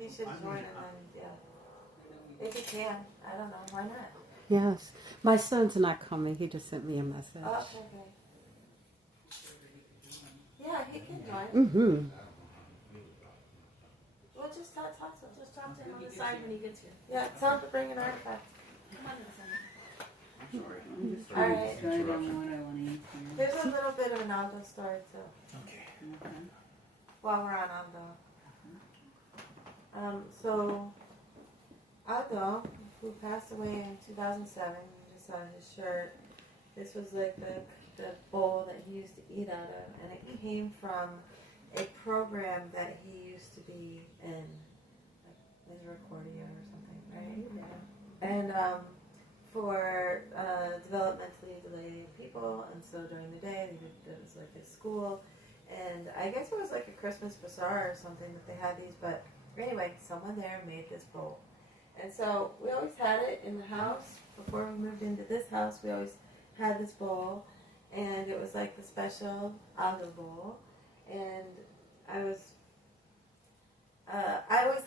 he should join and then, yeah. If he can. I don't know. Why not? Yes. My son's not coming. He just sent me a message. Oh, okay. Yeah, he can join. Mm-hmm. Well, just talk to him. Just talk to him on the side when he gets here. Yeah, tell him to bring an artifact. Come on, I'm just all right. deciding on what I want to eat here. There's a little bit of an Aldo story, too. Okay. While we're on Aldo. So, Aldo, who passed away in 2007, you just saw his shirt. This was like the bowl that he used to eat out of, and it came from a program that he used to be in, like Misericordia or something, right? Yeah. And for developmentally delayed people, and so during the day, it was like a school, and I guess it was like a Christmas bazaar or something that they had these, but anyway, someone there made this bowl. And so we always had it in the house. Before we moved into this house, we always had this bowl, and it was like the special Aldo bowl. And I always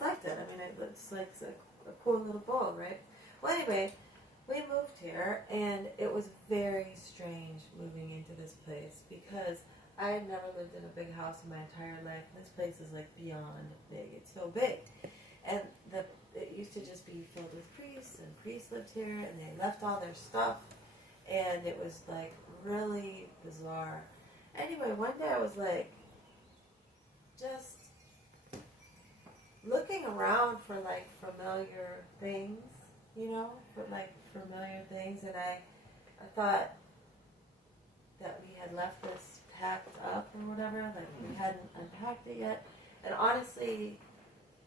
liked it. I mean, it's like a cool little bowl, right? Well, anyway, we moved here, and it was very strange moving into this place because I had never lived in a big house in my entire life. This place is like beyond big. It's so big. And it used to just be filled with priests, and priests lived here, and they left all their stuff, and it was like really bizarre. Anyway, one day I was like, just looking around for like familiar things, you know, for like familiar things, and I thought that we had left this packed up or whatever, like we hadn't unpacked it yet, and honestly,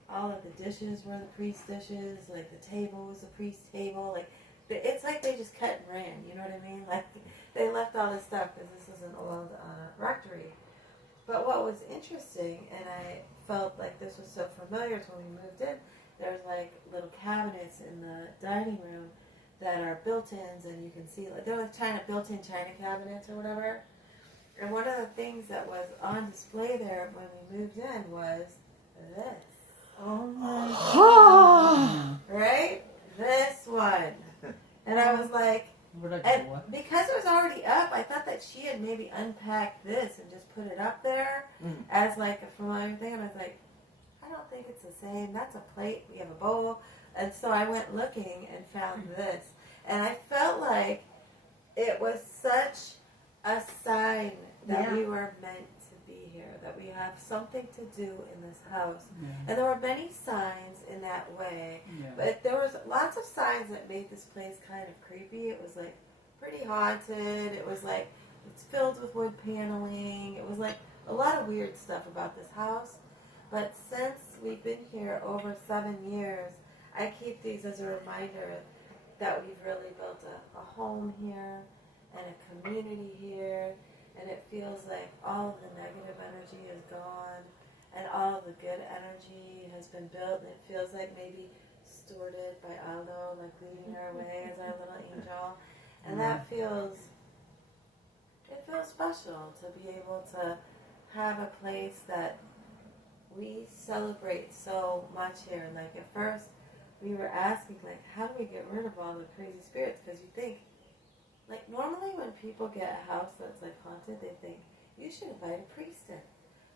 all of the dishes were the priest dishes, like the table was the priest table, like it's like they just cut and ran, you know what I mean? Like they left all this stuff because this is an old rectory. But what was interesting, and I felt like this was so familiar to when we moved in, there's like little cabinets in the dining room that are built-ins, and you can see like they're like built-in china cabinets or whatever. And one of the things that was on display there when we moved in was this. Oh my Oh. Right? This one. And I was like, and because it was already up, I thought that she had maybe unpacked this and just put it up there as like a familiar thing. And I was like, I don't think it's the same. That's a plate. We have a bowl. And so I went looking and found this. And I felt like it was such a sign that we were meant to be here, that we have something to do in this house. Yeah. And there were many signs in that way. Yeah. But there was lots of signs that made this place kind of creepy. It was like pretty haunted. It was like it's filled with wood paneling. It was like a lot of weird stuff about this house. But since we've been here over 7 years, I keep these as a reminder that we've really built a home here and a community here. And it feels like all of the negative energy is gone and all of the good energy has been built. And it feels like maybe stewarded by Aldo, like leading our way as our little angel. And that feels special to be able to have a place that we celebrate so much here. Like at first we were asking, like, how do we get rid of all the crazy spirits? Because you think, like normally when people get a house that's like haunted, they think, you should invite a priest in.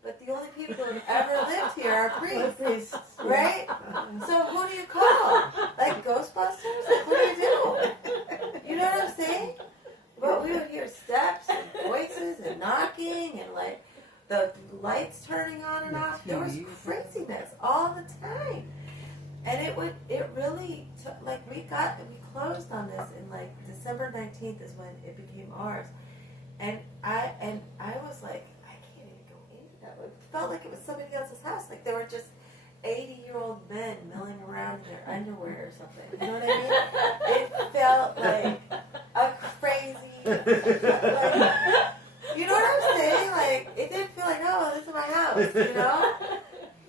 But the only people who have ever lived here are priests, right? So who do you call? Like Ghostbusters? Like what do you do? You know what I'm saying? But we would hear steps and voices and knocking and like the lights turning on and off. There was craziness all the time. And it really took, like we closed on this in like December 19th is when it became ours. And I was like, I can't even go into that. It felt like it was somebody else's house. Like there were just 80-year-old men milling around in their underwear or something. You know what I mean? It felt like a crazy, like, you know what I'm saying? Like it didn't feel like, oh, this is my house, you know?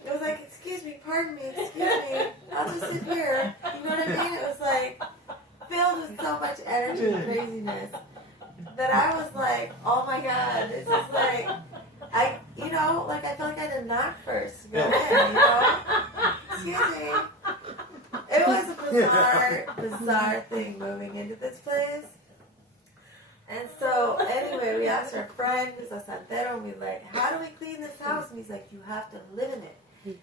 It was like, excuse me, pardon me, excuse me, I'll just sit here. You know what I mean? It was like filled with so much energy and craziness that I was like, oh my God, this is like, I feel like I had to knock first to go in, you know? excuse me. It was a bizarre thing moving into this place. And so, anyway, we asked our friend, who's a santero, and we were like, how do we clean this house? And he's like, you have to live in it.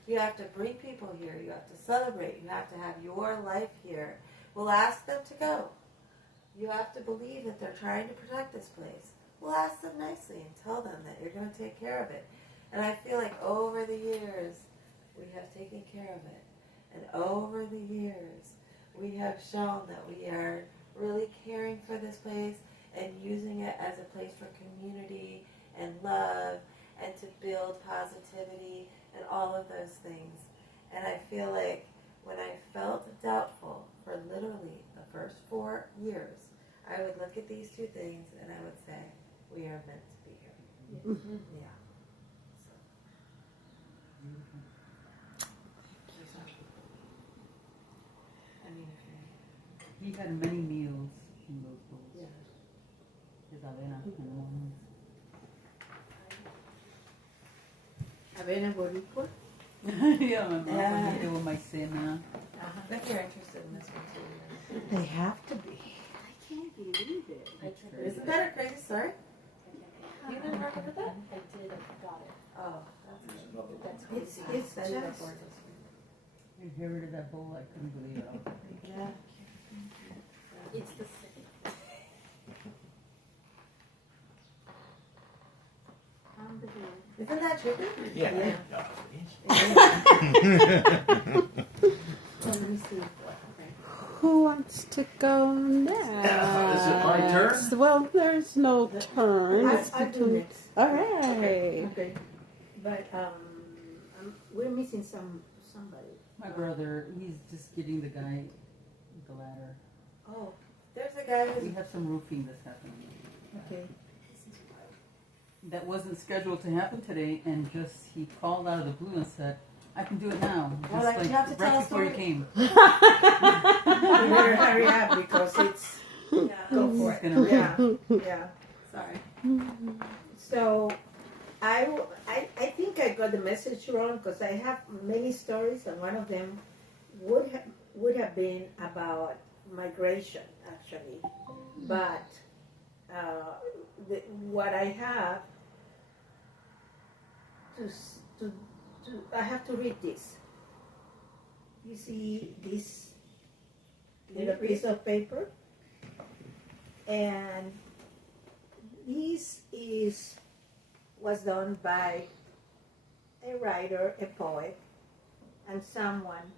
You have to bring people here. You have to celebrate. You have to have your life here. We'll ask them to go. You have to believe that they're trying to protect this place. We'll ask them nicely and tell them that you're going to take care of it. And I feel like over the years, we have taken care of it. And over the years, we have shown that we are really caring for this place and using it as a place for community and love and to build positivity and all of those things. And I feel like when I felt doubtful for literally the first 4 years, I would look at these two things and I would say, we are meant to be here. Mm-hmm. Yeah. I mean, if He had many meals in those bowls. you're, His avena in the morning. Avena Boricua. Yeah, my mom Yeah. would do with my cena. if you're interested in this one too. They have to be. I can't believe it. Isn't that a crazy story? You never heard of that? I did, I got it. Oh, That's It's crazy. it's send it up just for us. I inherited that bowl. I couldn't believe it. I was like, Yeah. It's the same. Isn't that trippy? Yeah. Let me see. Who wants to go next? Is it my turn? Well, there's no turn. It's I do between- next. All right. Okay, but we're missing somebody. my brother, he's just getting the guy the ladder. Oh, there's a guy We who's. have some roofing that's happening. Okay. That wasn't scheduled to happen today, and just he called out of the blue and said, "I can do it now." Well, Just like, you have to tell right us before you what- came. We better hurry up because it's Yeah. go for He's it. gonna- Yeah, yeah. Sorry. So, I think I got the message wrong because I have many stories, and one of them would have been about migration, actually. But what I have I have to read this. You see this little piece of paper, and this was done by a writer, a poet, and someone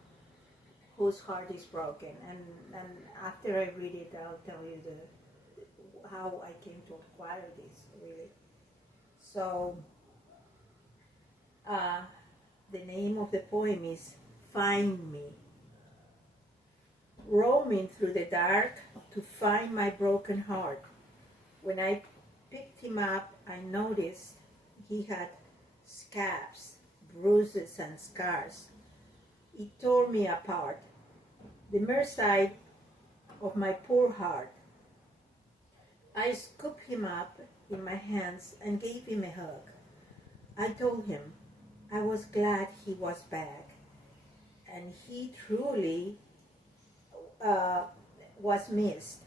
whose heart is broken. And after I read it, I'll tell you how I came to acquire this, really. So, the name of the poem is Find Me. Roaming through the dark to find my broken heart. When I picked him up, I noticed he had scabs, bruises, and scars. It tore me apart. The mere sight of my poor heart. I scooped him up in my hands and gave him a hug. I told him I was glad he was back, and he truly was missed.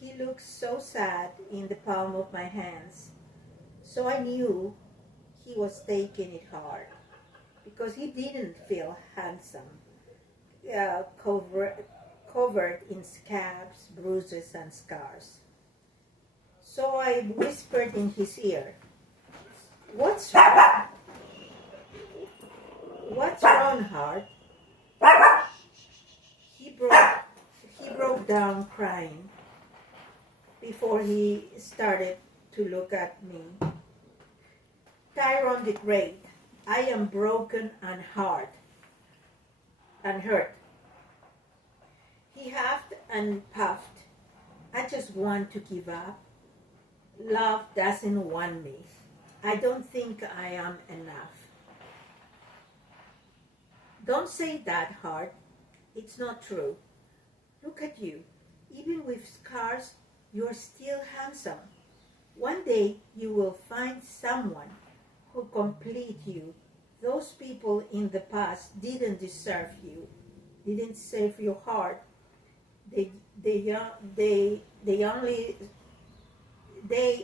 He looked so sad in the palm of my hands, so I knew he was taking it hard, because he didn't feel handsome, covered in scabs, bruises, and scars. So I whispered in his ear, "What's wrong? What's wrong, heart?" He broke down crying before he started to look at me. "Tyrone the Great, I am broken and hurt. He huffed and puffed. "I just want to give up. Love doesn't want me. I don't think I am enough." "Don't say that, heart. It's not true. Look at you. Even with scars, you're still handsome. One day you will find someone who complete you those people in the past didn't deserve you, didn't save your heart. They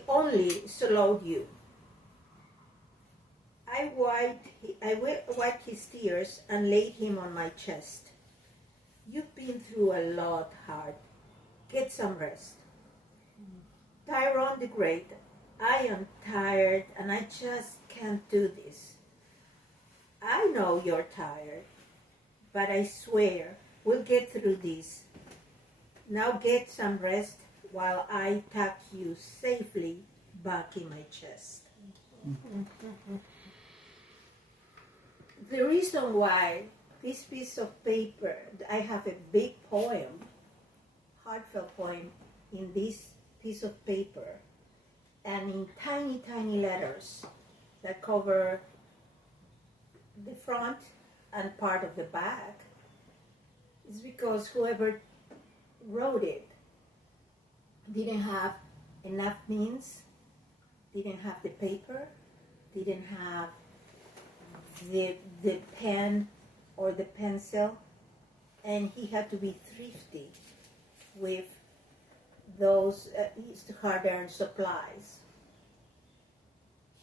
only slowed you. I wiped his tears and laid him on my chest. You've been through a lot, Hart. Get some rest. Tyrone the Great, I am tired and I just can't do this. I know you're tired, but I swear we'll get through this. Now get some rest while I tuck you safely back in my chest. The reason why this piece of paper, I have a big poem, heartfelt poem in this piece of paper, and in tiny, tiny letters that cover the front and part of the back, is because whoever wrote it didn't have enough means, didn't have the paper, didn't have the pen or the pencil, and he had to be thrifty with those his hard-earned supplies.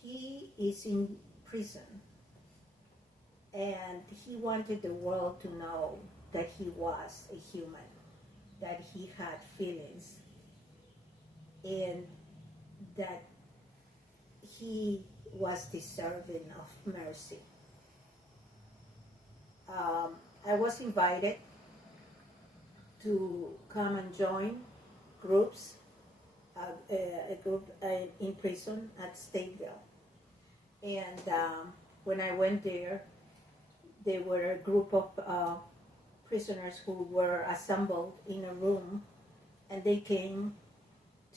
He is in prison, and he wanted the world to know that he was a human, that he had feelings, and that he was deserving of mercy. I was invited to come and join groups, a group in prison at Stateville. And when I went there were a group of prisoners who were assembled in a room, and they came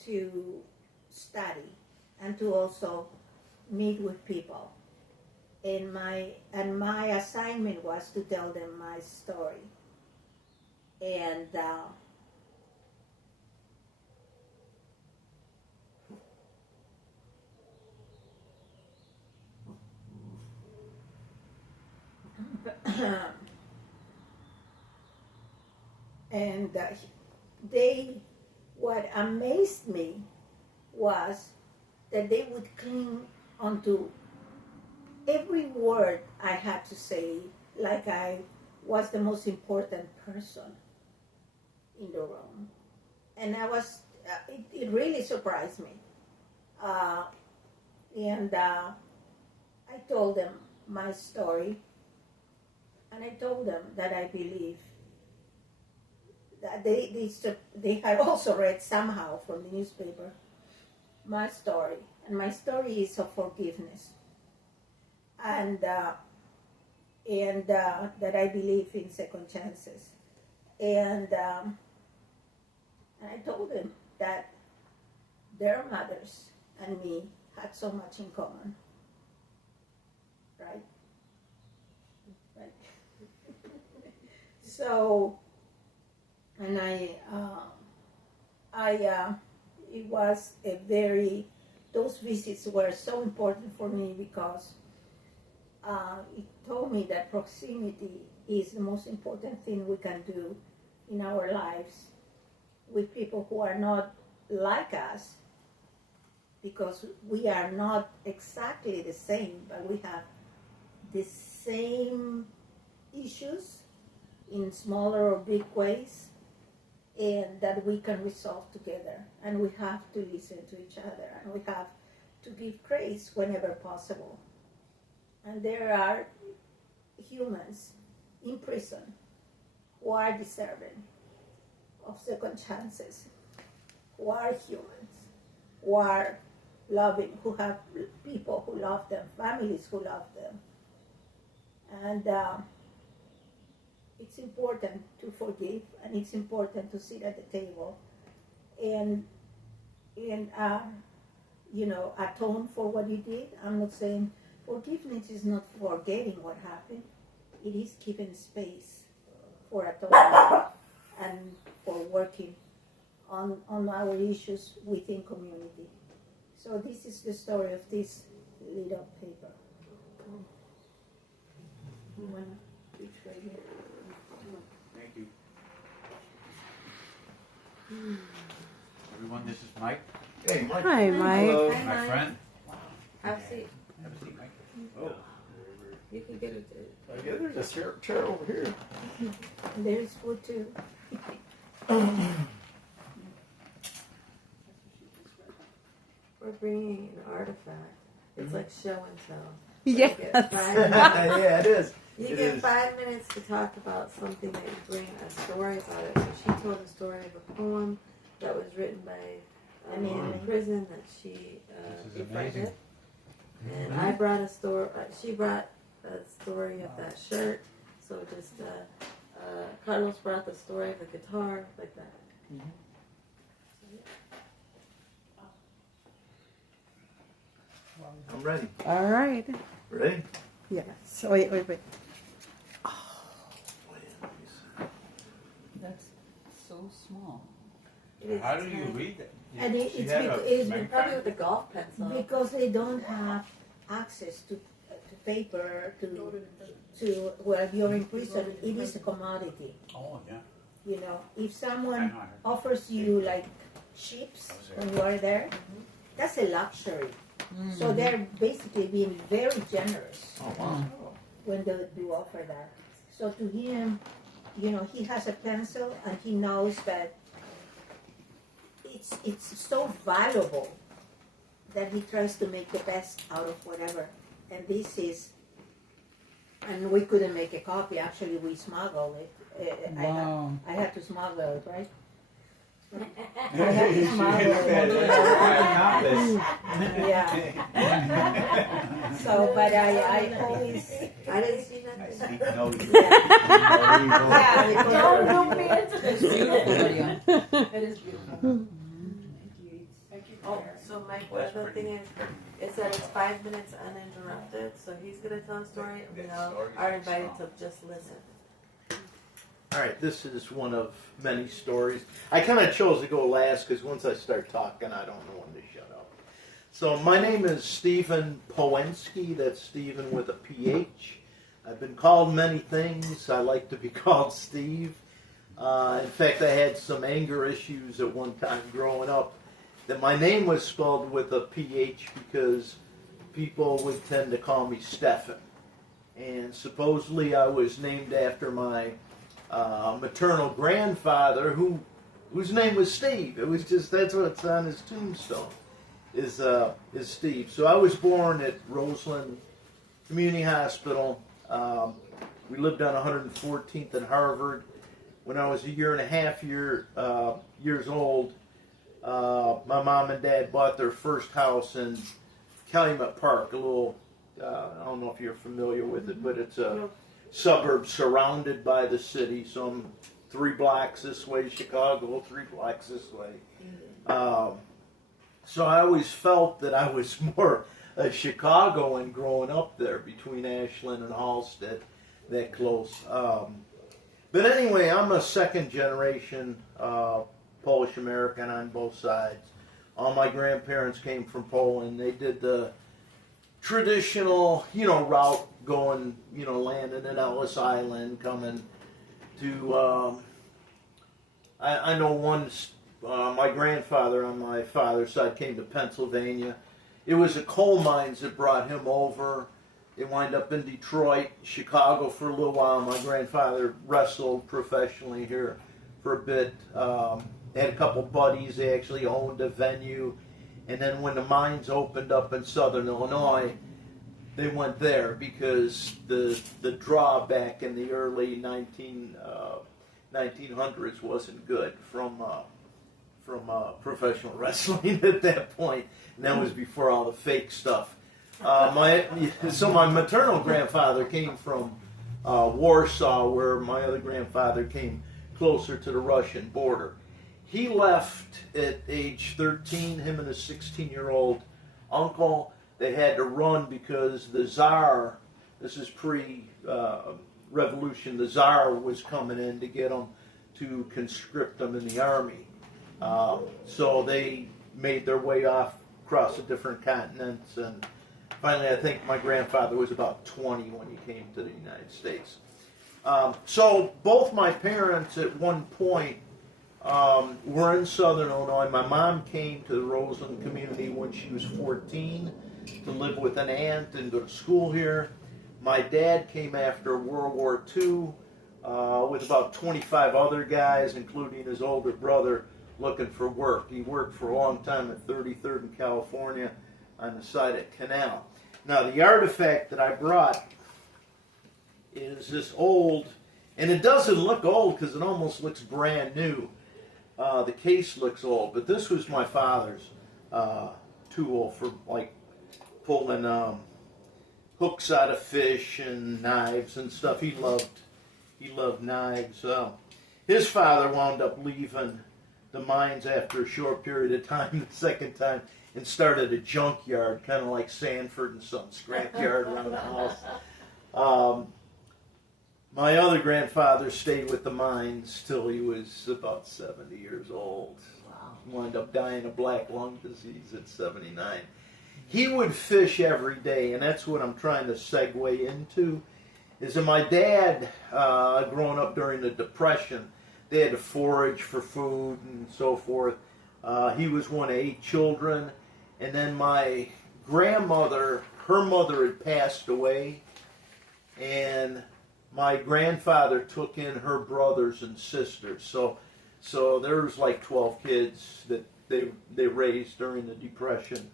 to study and to also meet with people. And my assignment was to tell them my story. And and what amazed me was that they would cling onto every word I had to say, like I was the most important person in the room. And I was, it really surprised me. And I told them my story, and I told them that I believe that they had also read somehow from the newspaper my story, and my story is of forgiveness, and that I believe in second chances, and I told them that their mothers and me had so much in common, right? So, and it was those visits were so important for me because it told me that proximity is the most important thing we can do in our lives with people who are not like us, because we are not exactly the same, but we have the same issues in smaller or big ways, and that we can resolve together. And we have to listen to each other, and we have to give grace whenever possible. And there are humans in prison who are deserving of second chances, who are humans, who are loving, who have people who love them, families who love them. And it's important to forgive, and it's important to sit at the table and atone for what you did. I'm not saying forgiveness is not forgetting what happened. It is giving space for atonement and for working on our issues within community. So this is the story of this little paper. You wanna reach right here? Thank you. Everyone, this is Mike. Hey, Mike. Hi, Mike. Hello. Hi, My Mike. friend. Have a seat. Have a seat, Mike. Oh, You can get it. Yeah, there's a chair over here. There's food too. We're bringing an artifact. It's like show and tell. Yes. You get Yeah, it is. You It get is. 5 minutes to talk about something that you bring a story about it. So she told a story of a poem that was written by a man in prison that she This is befriended. amazing. And I brought a story. She brought a story of that shirt. So just Carlos brought the story of the guitar, like that. I'm ready. All right. Ready? Yes. Wait. That's so small. It is how do you tiny. read that? And She it's had a because it's magnifier? Probably with a golf pencil. because they don't have access to paper to where you're in prison. It is a commodity. Oh, yeah. You know, if I someone know. offers you like chips when you are there, that's a luxury. So they're basically being very generous Oh, wow. when they do offer that. So to him, you know, he has a pencil and he knows that it's so valuable that he tries to make the best out of whatever. And this is, and we couldn't make a copy. Actually, we smuggled it. Wow. I had to smuggle it, right? Yeah. So, but I always. I didn't see I nothing. speak no evil. Yeah, Don't be into It's beautiful, Lydia. It is beautiful. Oh, so Mike, the other thing is that it's 5 minutes uninterrupted. So he's gonna tell a story, and we all are invited to just listen. All right, this is one of many stories. I kind of chose to go last because once I start talking, I don't know when to shut up. So my name is Stephen Powensky. That's Stephen with a PH. I've been called many things. I like to be called Steve. In fact, I had some anger issues at one time growing up that my name was spelled with a PH because people would tend to call me Stephen. And supposedly I was named after my maternal grandfather, whose name was Steve. It was just, that's what's on his tombstone, is Steve. So I was born at Roseland Community Hospital. We lived on 114th and Harvard. When I was a year and a half years old, my mom and dad bought their first house in Calumet Park, a little, I don't know if you're familiar with it, but it's a suburb surrounded by the city. So I'm 3 blocks this way, Chicago, 3 blocks this way. So I always felt that I was more a Chicagoan growing up there between Ashland and Halstead, that close. But anyway, I'm a second generation Polish American on both sides. All my grandparents came from Poland. They did the traditional, route going, landing at Ellis Island, coming to, I know once, my grandfather on my father's side came to Pennsylvania. It was the coal mines that brought him over. They wind up in Detroit, Chicago for a little while. My grandfather wrestled professionally here for a bit. They had a couple buddies. They actually owned a venue. And then when the mines opened up in southern Illinois, they went there because the drawback in the early 1900s wasn't good from professional wrestling at that point. And that was before all the fake stuff. My maternal grandfather came from Warsaw, where my other grandfather came closer to the Russian border. He left at age 13, him and his 16-year-old uncle. They had to run because the Tsar, this is pre-revolution, the Tsar was coming in to get them to conscript them in the army. So they made their way off across the different continents and Finally, I think my grandfather was about 20 when he came to the United States. So both my parents at one point were in Southern Illinois. My mom came to the Roseland community when she was 14 to live with an aunt and go to school here. My dad came after World War II with about 25 other guys, including his older brother, looking for work. He worked for a long time at 33rd in California on the side of Canal. Now, the artifact that I brought is this old, and it doesn't look old because it almost looks brand new. The case looks old, but this was my father's tool for like pulling hooks out of fish and knives and stuff. He loved knives. His father wound up leaving the mines after a short period of time, the second time, and started a junkyard, kind of like Sanford and Son scrapyard around the house. My other grandfather stayed with the mines till he was about 70 years old. Wow. He wound up dying of black lung disease at 79. He would fish every day, and that's what I'm trying to segue into, is that my dad, growing up during the Depression, they had to forage for food and so forth. He was one of 8 children, and then my grandmother, her mother had passed away, and my grandfather took in her brothers and sisters. So there was like 12 kids that they raised during the Depression.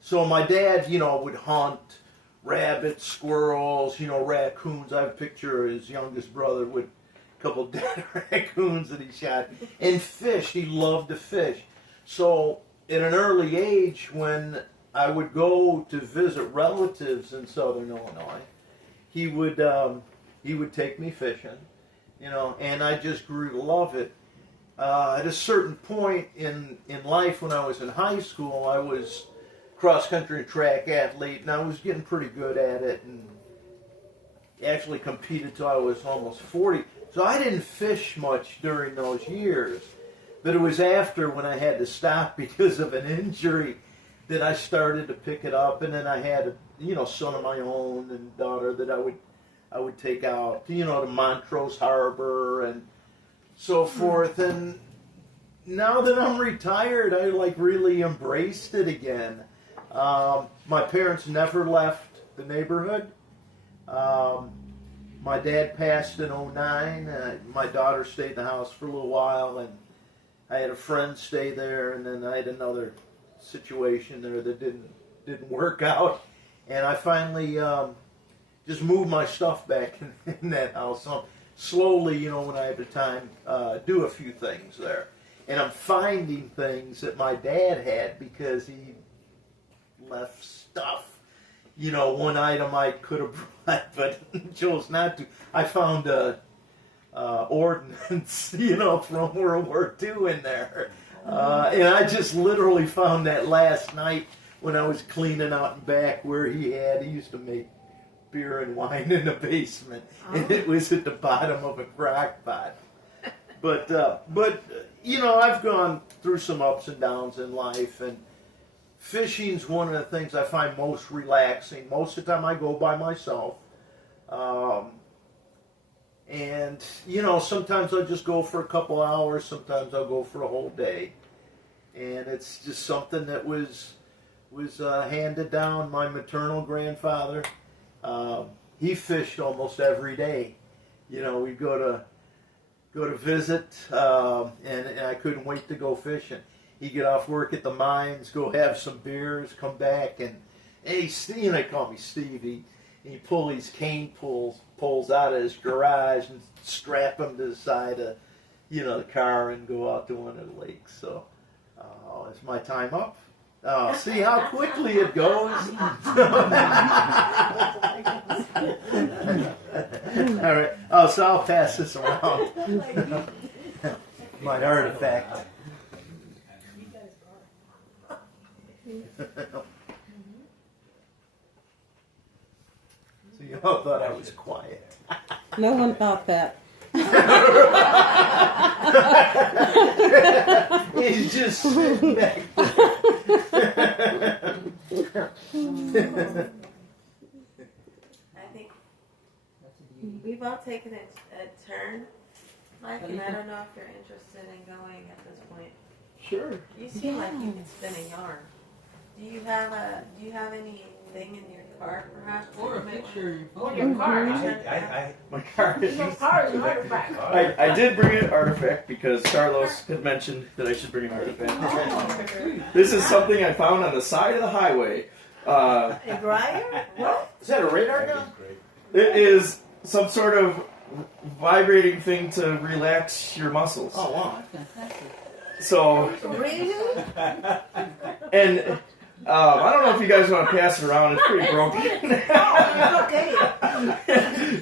So my dad, would hunt rabbits, squirrels, raccoons. I have a picture of his youngest brother with a couple dead raccoons that he shot. And fish, he loved to fish. So at an early age, when I would go to visit relatives in Southern Illinois, he would take me fishing, and I just grew to love it. At a certain point in life, when I was in high school, I was cross-country and track athlete, and I was getting pretty good at it, and actually competed till I was almost 40. So I didn't fish much during those years, but it was after, when I had to stop because of an injury, that I started to pick it up, and then I had a son of my own and daughter that I would take out, to Montrose Harbor and so forth. And now that I'm retired, I really embraced it again. My parents never left the neighborhood. My dad passed in 2009. My daughter stayed in the house for a little while, and I had a friend stay there, and then I had another situation there that didn't work out, and I finally just moved my stuff back in that house. So slowly, when I have the time, do a few things there, and I'm finding things that my dad had because he left stuff. One item I could have brought, but chose not to. I found a ordnance, from World War II in there. And I just literally found that last night when I was cleaning out in back where he used to make beer and wine in the basement, and it was at the bottom of a crock pot. But I've gone through some ups and downs in life, and fishing's one of the things I find most relaxing. Most of the time I go by myself. And, sometimes I'll just go for a couple hours, sometimes I'll go for a whole day. And it's just something that was handed down. My maternal grandfather, he fished almost every day. We'd go to visit, and I couldn't wait to go fishing. He'd get off work at the mines, go have some beers, come back, and, hey, Steve, they call me Stevie. And he'd pull these cane poles out of his garage and strap them to the side of, the car and go out to one of the lakes. So, is my time up? See how quickly it goes. All right. So I'll pass this around. My artifact. So you all thought I was quiet. No one thought that. He's just sitting back there. I think That's a beauty. we've all taken a turn, Mike, and I don't know if you're interested in going at this point. Sure. You seem like you can spin a yarn. Do you have anything in your cart, perhaps? Or a that you might picture in your Or phone. your car. My car is. Your car is an artifact. I did bring an artifact because Carlos had mentioned that I should bring an artifact. Oh, This is something I found on the side of the highway. A dryer? What? Is that a radar gun? It is some sort of vibrating thing to relax your muscles. Oh wow. fantastic. So, Really? and I don't know if you guys want to pass it around. It's pretty broken. Oh, okay.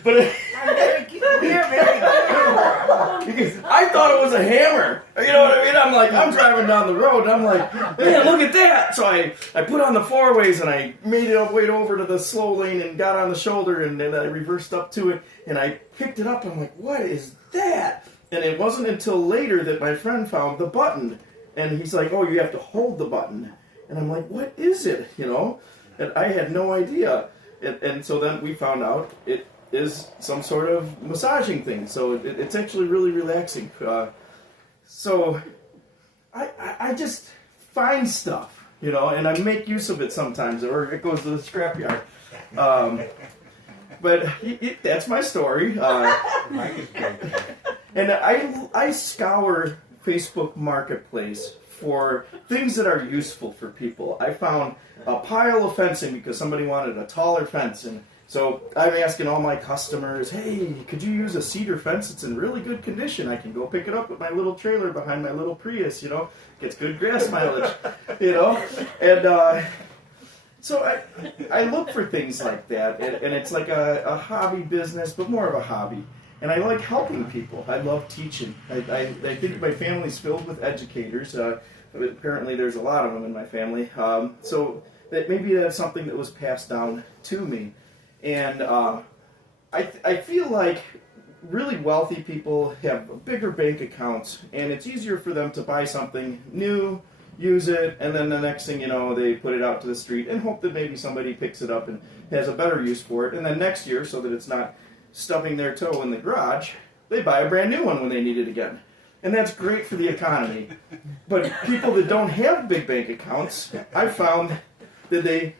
But I'm very cute. We are very cute. because I thought it was a hammer. You know what I mean? I'm like, I'm driving down the road and I'm like, man, look at that. So I put on the four ways and I made it way over to the slow lane and got on the shoulder and then I reversed up to it and I picked it up and I'm like, what is that? And it wasn't until later that my friend found the button. And he's like, oh, you have to hold the button. And I'm like, what is it? You know? And I had no idea. And so then we found out it is some sort of massaging thing. So it's actually really relaxing. So I just find stuff, you know, and I make use of it sometimes, or it goes to the scrapyard. But that's my story. And I scour Facebook Marketplace for things that are useful for people. I found a pile of fencing because somebody wanted a taller fence, and so I'm asking all my customers, hey, could you use a cedar fence? It's in really good condition. I can go pick it up with my little trailer behind my little Prius, you know, gets good grass mileage, you know, and so I look for things like that, and it's like a hobby business, but more of a hobby. And I like helping people. I love teaching. I think my family's filled with educators. Apparently there's a lot of them in my family. So that maybe that's something that was passed down to me. And I feel like really wealthy people have bigger bank accounts, and it's easier for them to buy something new, use it, and then the next thing you know, they put it out to the street and hope that maybe somebody picks it up and has a better use for it. And then next year, so that it's not stubbing their toe in the garage, they buy a brand new one when they need it again. And that's great for the economy. But people that don't have big bank accounts, I found that they,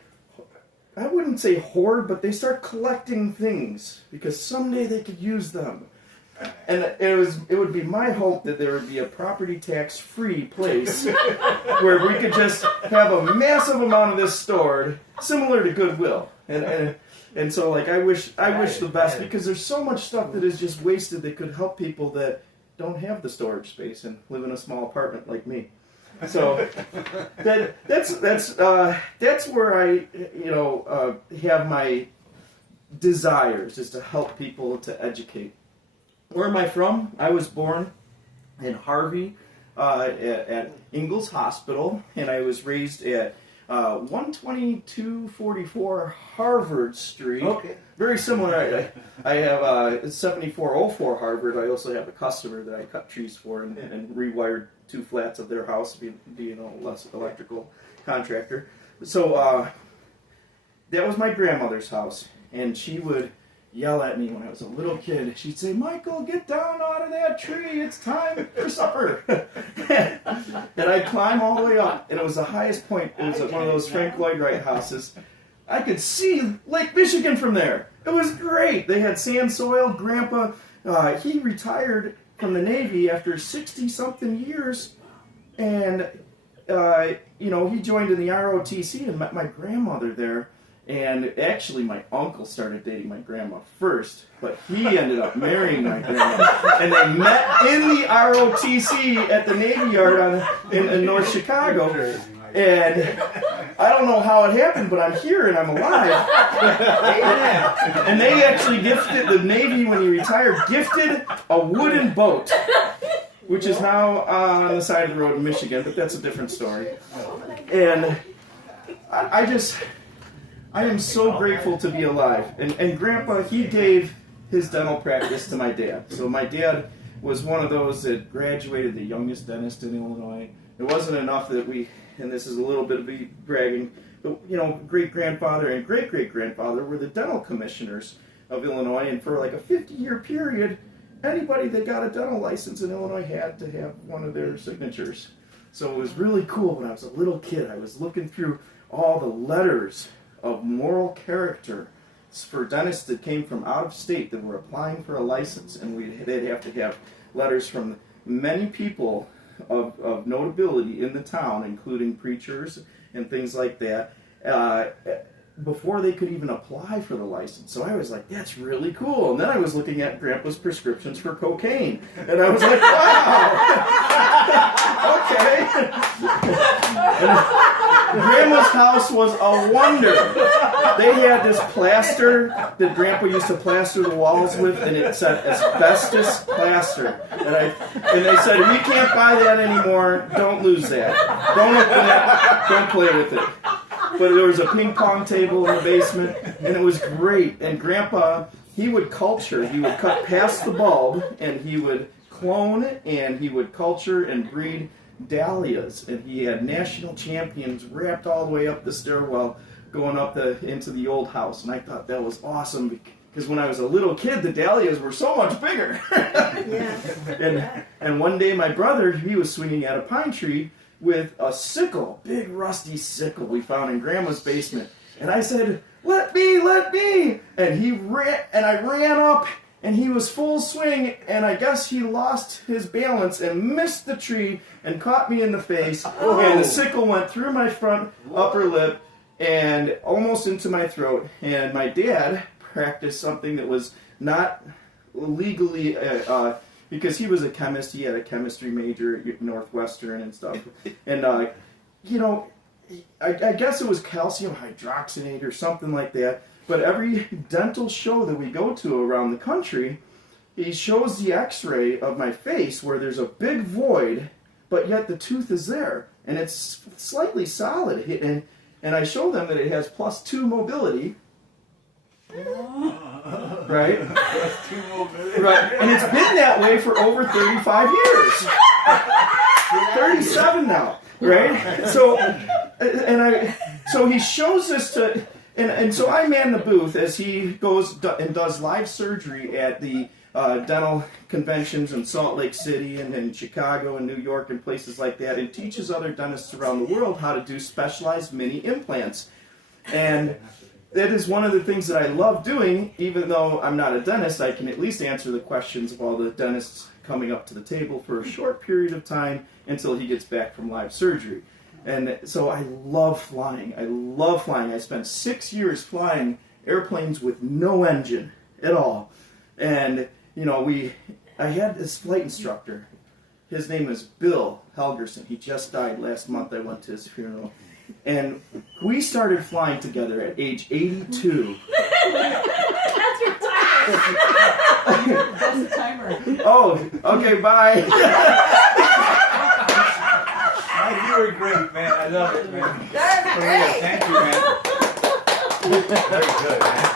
I wouldn't say hoard, but they start collecting things because someday they could use them. And it would be my hope that there would be a property tax free place where we could just have a massive amount of this stored, similar to Goodwill. And so, like, I wish the best, because there's so much stuff that is just wasted that could help people that don't have the storage space and live in a small apartment like me. So that's where I have my desires, is to help people, to educate. Where am I from? I was born in Harvey at Ingalls Hospital, and I was raised at 12244 Harvard Street. Okay. Very similar. I have 7404 Harvard. I also have a customer that I cut trees for and rewired 2 flats of their house to be less electrical contractor. So that was my grandmother's house, and she would yell at me when I was a little kid. She'd say, "Michael, get down out of that tree. It's time for supper." And I'd climb all the way up, and it was the highest point. It was at one of those Frank Lloyd Wright houses. I could see Lake Michigan from there. It was great. They had sand soil. Grandpa, he retired from the Navy after 60-something years, and he joined in the ROTC and met my grandmother there. And actually, my uncle started dating my grandma first, but he ended up marrying my grandma. And they met in the ROTC at the Navy Yard in North Chicago. And I don't know how it happened, but I'm here and I'm alive. And they actually gifted, the Navy, when he retired, gifted a wooden boat, which is now on the side of the road in Michigan, but that's a different story. And I am so grateful to be alive. And Grandpa, he gave his dental practice to my dad. So my dad was one of those that graduated, the youngest dentist in Illinois. It wasn't enough that and this is a little bit of me bragging, great grandfather and great great grandfather were the dental commissioners of Illinois, and for like a 50-year period, anybody that got a dental license in Illinois had to have one of their signatures. So it was really cool. When I was a little kid, I was looking through all the letters of moral character for dentists that came from out of state that were applying for a license, and they'd have to have letters from many people of notability in the town, including preachers and things like that, before they could even apply for the license. So I was like, that's really cool. And then I was looking at Grandpa's prescriptions for cocaine, and I was like, wow, okay. Grandma's house was a wonder. They had this plaster that Grandpa used to plaster the walls with, and it said asbestos plaster. And they said, we can't buy that anymore. Don't lose that. Don't open it. Don't play with it. But there was a ping pong table in the basement, and it was great. And Grandpa, he would culture. He would cut past the bulb, and he would clone, and he would culture and breed dahlias. And he had national champions wrapped all the way up the stairwell going up into the old house. And I thought that was awesome because when I was a little kid, the dahlias were so much bigger. And one day my brother, he was swinging at a pine tree with a sickle, big rusty sickle we found in Grandma's basement. And I said, let me. And he ran, and I ran up, and he was full swing, and I guess he lost his balance and missed the tree and caught me in the face. Oh. And the sickle went through my front upper lip and almost into my throat. And my dad practiced something that was not legally, because he was a chemist. He had a chemistry major at Northwestern and stuff. And, I guess it was calcium hydroxinate or something like that. But every dental show that we go to around the country, he shows the x-ray of my face where there's a big void, but yet the tooth is there. And it's slightly solid. And I show them that it has +2 mobility. Right? +2 mobility. Right. And it's been that way for over 35 years. 37 now. Right? So he shows this to... And so I man the booth as he goes and does live surgery at the dental conventions in Salt Lake City and in Chicago and New York and places like that, and teaches other dentists around the world how to do specialized mini implants. And that is one of the things that I love doing. Even though I'm not a dentist, I can at least answer the questions of all the dentists coming up to the table for a short period of time until he gets back from live surgery. And so I love flying. I spent 6 years flying airplanes with no engine at all. And, I had this flight instructor. His name is Bill Helgerson. He just died last month. I went to his funeral. And we started flying together at age 82. That's your timer. That's the timer. Oh, okay, bye. Mike, you were great, man. I love it, man. For real. Thank you, man. Very good, man.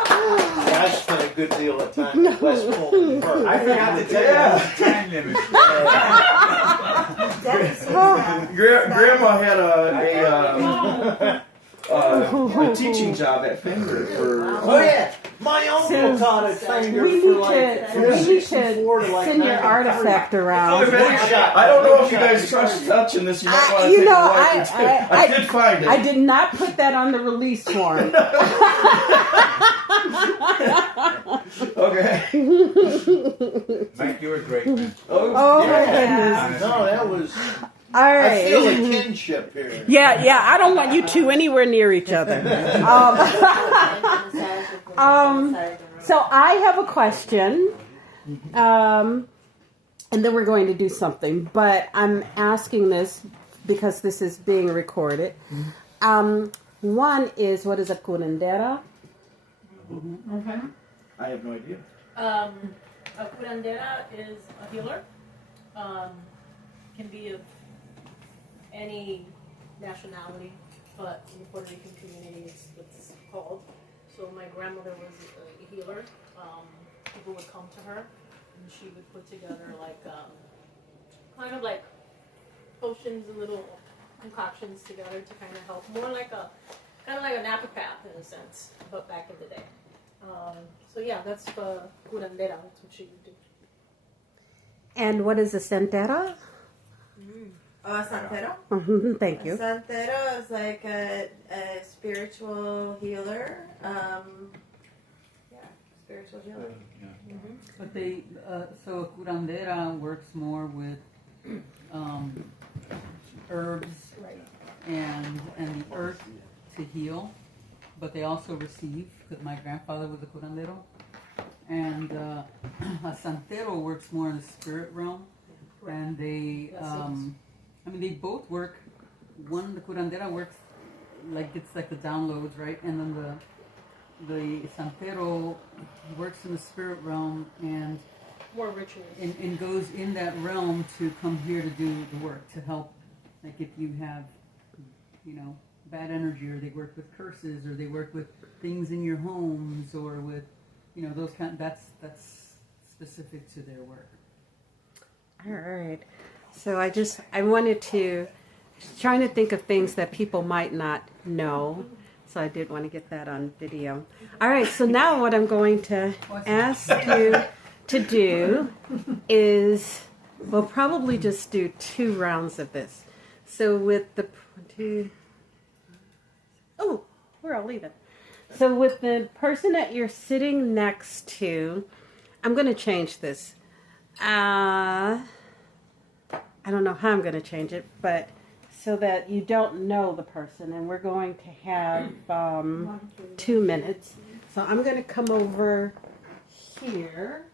I spent a good deal of time in West Fulton Park. I forgot to tell you about the time limit. Grandma had a teaching job at Finger for... Oh yeah, my uncle taught at Finger We for need like to, from we need to 64 to like send your 93. artifact around. I don't know if you guys trust touching this. You might want to take a look. I did find it. I did not put that on the release form. Okay. Mike, you were great, man. Oh my goodness. Honestly. No, that was. All I feel a right. kinship here. Yeah, I don't want you two anywhere near each other. So I have a question, and then we're going to do something. But I'm asking this because this is being recorded. One is, what is a curandera? I have no idea. A curandera is a healer. Can be of any nationality, but in the Puerto Rican community, it's what's called. So my grandmother was a healer. People would come to her, and she would put together kind of like potions and little concoctions together to kind of help. More like a kind of like a napropath in a sense, but back in the day. So yeah, that's curandera. That's what she would do. And what is a santera? Oh, santero? Thank A you. santero is like a spiritual healer. Spiritual healer. But they, so a curandera works more with herbs Right. and the earth to heal, but they also receive, because my grandfather was a curandero. And a santero works more in the spirit realm, and they, they both work. One, the curandera works like it's like the downloads, right? And then the santero works in the spirit realm and More rituals. and goes in that realm to come here to do the work, to help. Like if you have, bad energy, or they work with curses, or they work with things in your homes, or with, those kind. That's specific to their work. All right. So I wanted to, trying to think of things that people might not know. So I did want to get that on video. All right. So now what I'm going to ask you to do is, we'll probably just do 2 rounds of this. So with the we're all leaving. So with the person that you're sitting next to, I'm going to change this. I don't know how I'm going to change it, but so that you don't know the person, and we're going to have 2 minutes. So I'm going to come over here.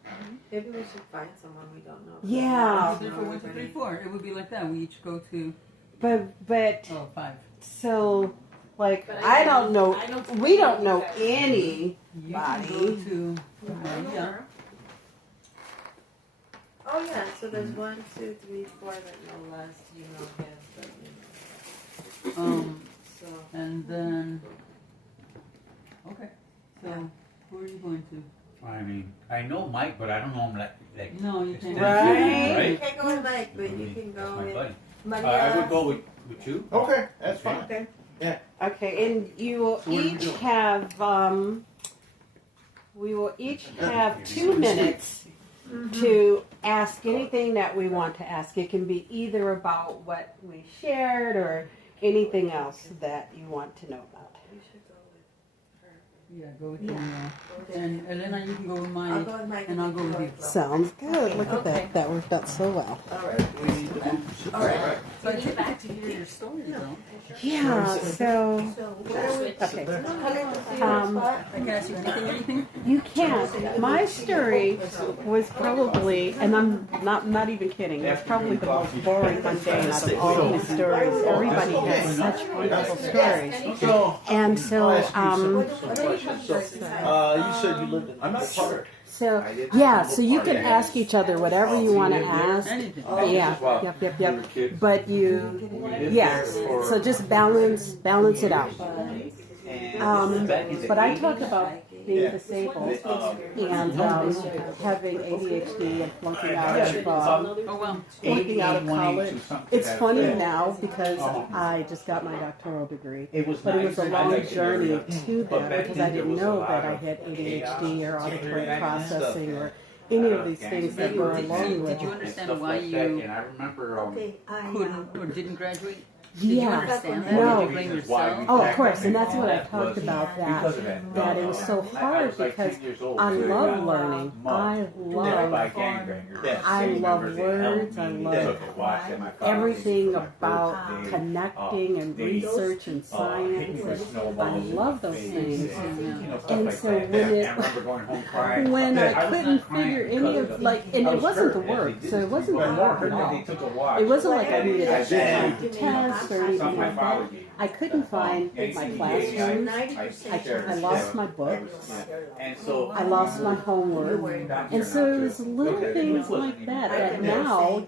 Maybe we should find someone we don't know. Yeah. For 1, 2, 3, 4, it would be like that. We each go to But 5. so like But I don't know. I know We don't know you guys. anybody. You can go to yeah. Oh yeah, so there's 1, 2, 3, 4 that know less. You know him, but so. And then okay. So who are you going to? I mean, I know Mike, but I don't know him like No, you can't. Right. You can't go with Mike, but you can That's go my with buddy. Maria. I would go with you. Okay, that's fine. Okay. Okay, and you will So what are we each doing? have. We will each have 2 minutes to ask anything that we want to ask. It can be either about what we shared or anything else that you want to know about. You should go with her. Yeah, go with you. And Elena, you can go with I'll mine. go with Mike And I'll go with you. Sounds good. Look at Okay. that. That worked out so well. All right. We need to do. All right. So I get back to hear your story, though. Yeah. So So where are we? okay. I can ask you anything. You can't. My story was probably, and I'm not even kidding. It's probably the most boring, mundane out of all these stories. Everybody has such wonderful stories, So, and so you said you lived in the park. So yeah, so you can ask each other whatever you want to ask. Anything. Yeah, yep. But you, yes. So just balance it out. But I talked about being disabled and having ADHD and flunking out of college. It's funny now because I just got my doctoral degree, but it was a long journey to that because I didn't know that I had ADHD or auditory processing or any of these things that go along with Did you it. understand why you And I remember Okay, couldn't or didn't graduate? Did you Yeah. understand that? No. Did you blame yourself? Oh, of course, and that's what I talked about, that it was so hard because I love learning. I love words. I love everything about connecting and research and science. And I love those things. And so when I couldn't figure any of and it wasn't the work, so it wasn't hard at all. It wasn't like I needed a test or anything like that. I couldn't find my classroom. I lost my books. I lost my homework. And so it was little things like that now,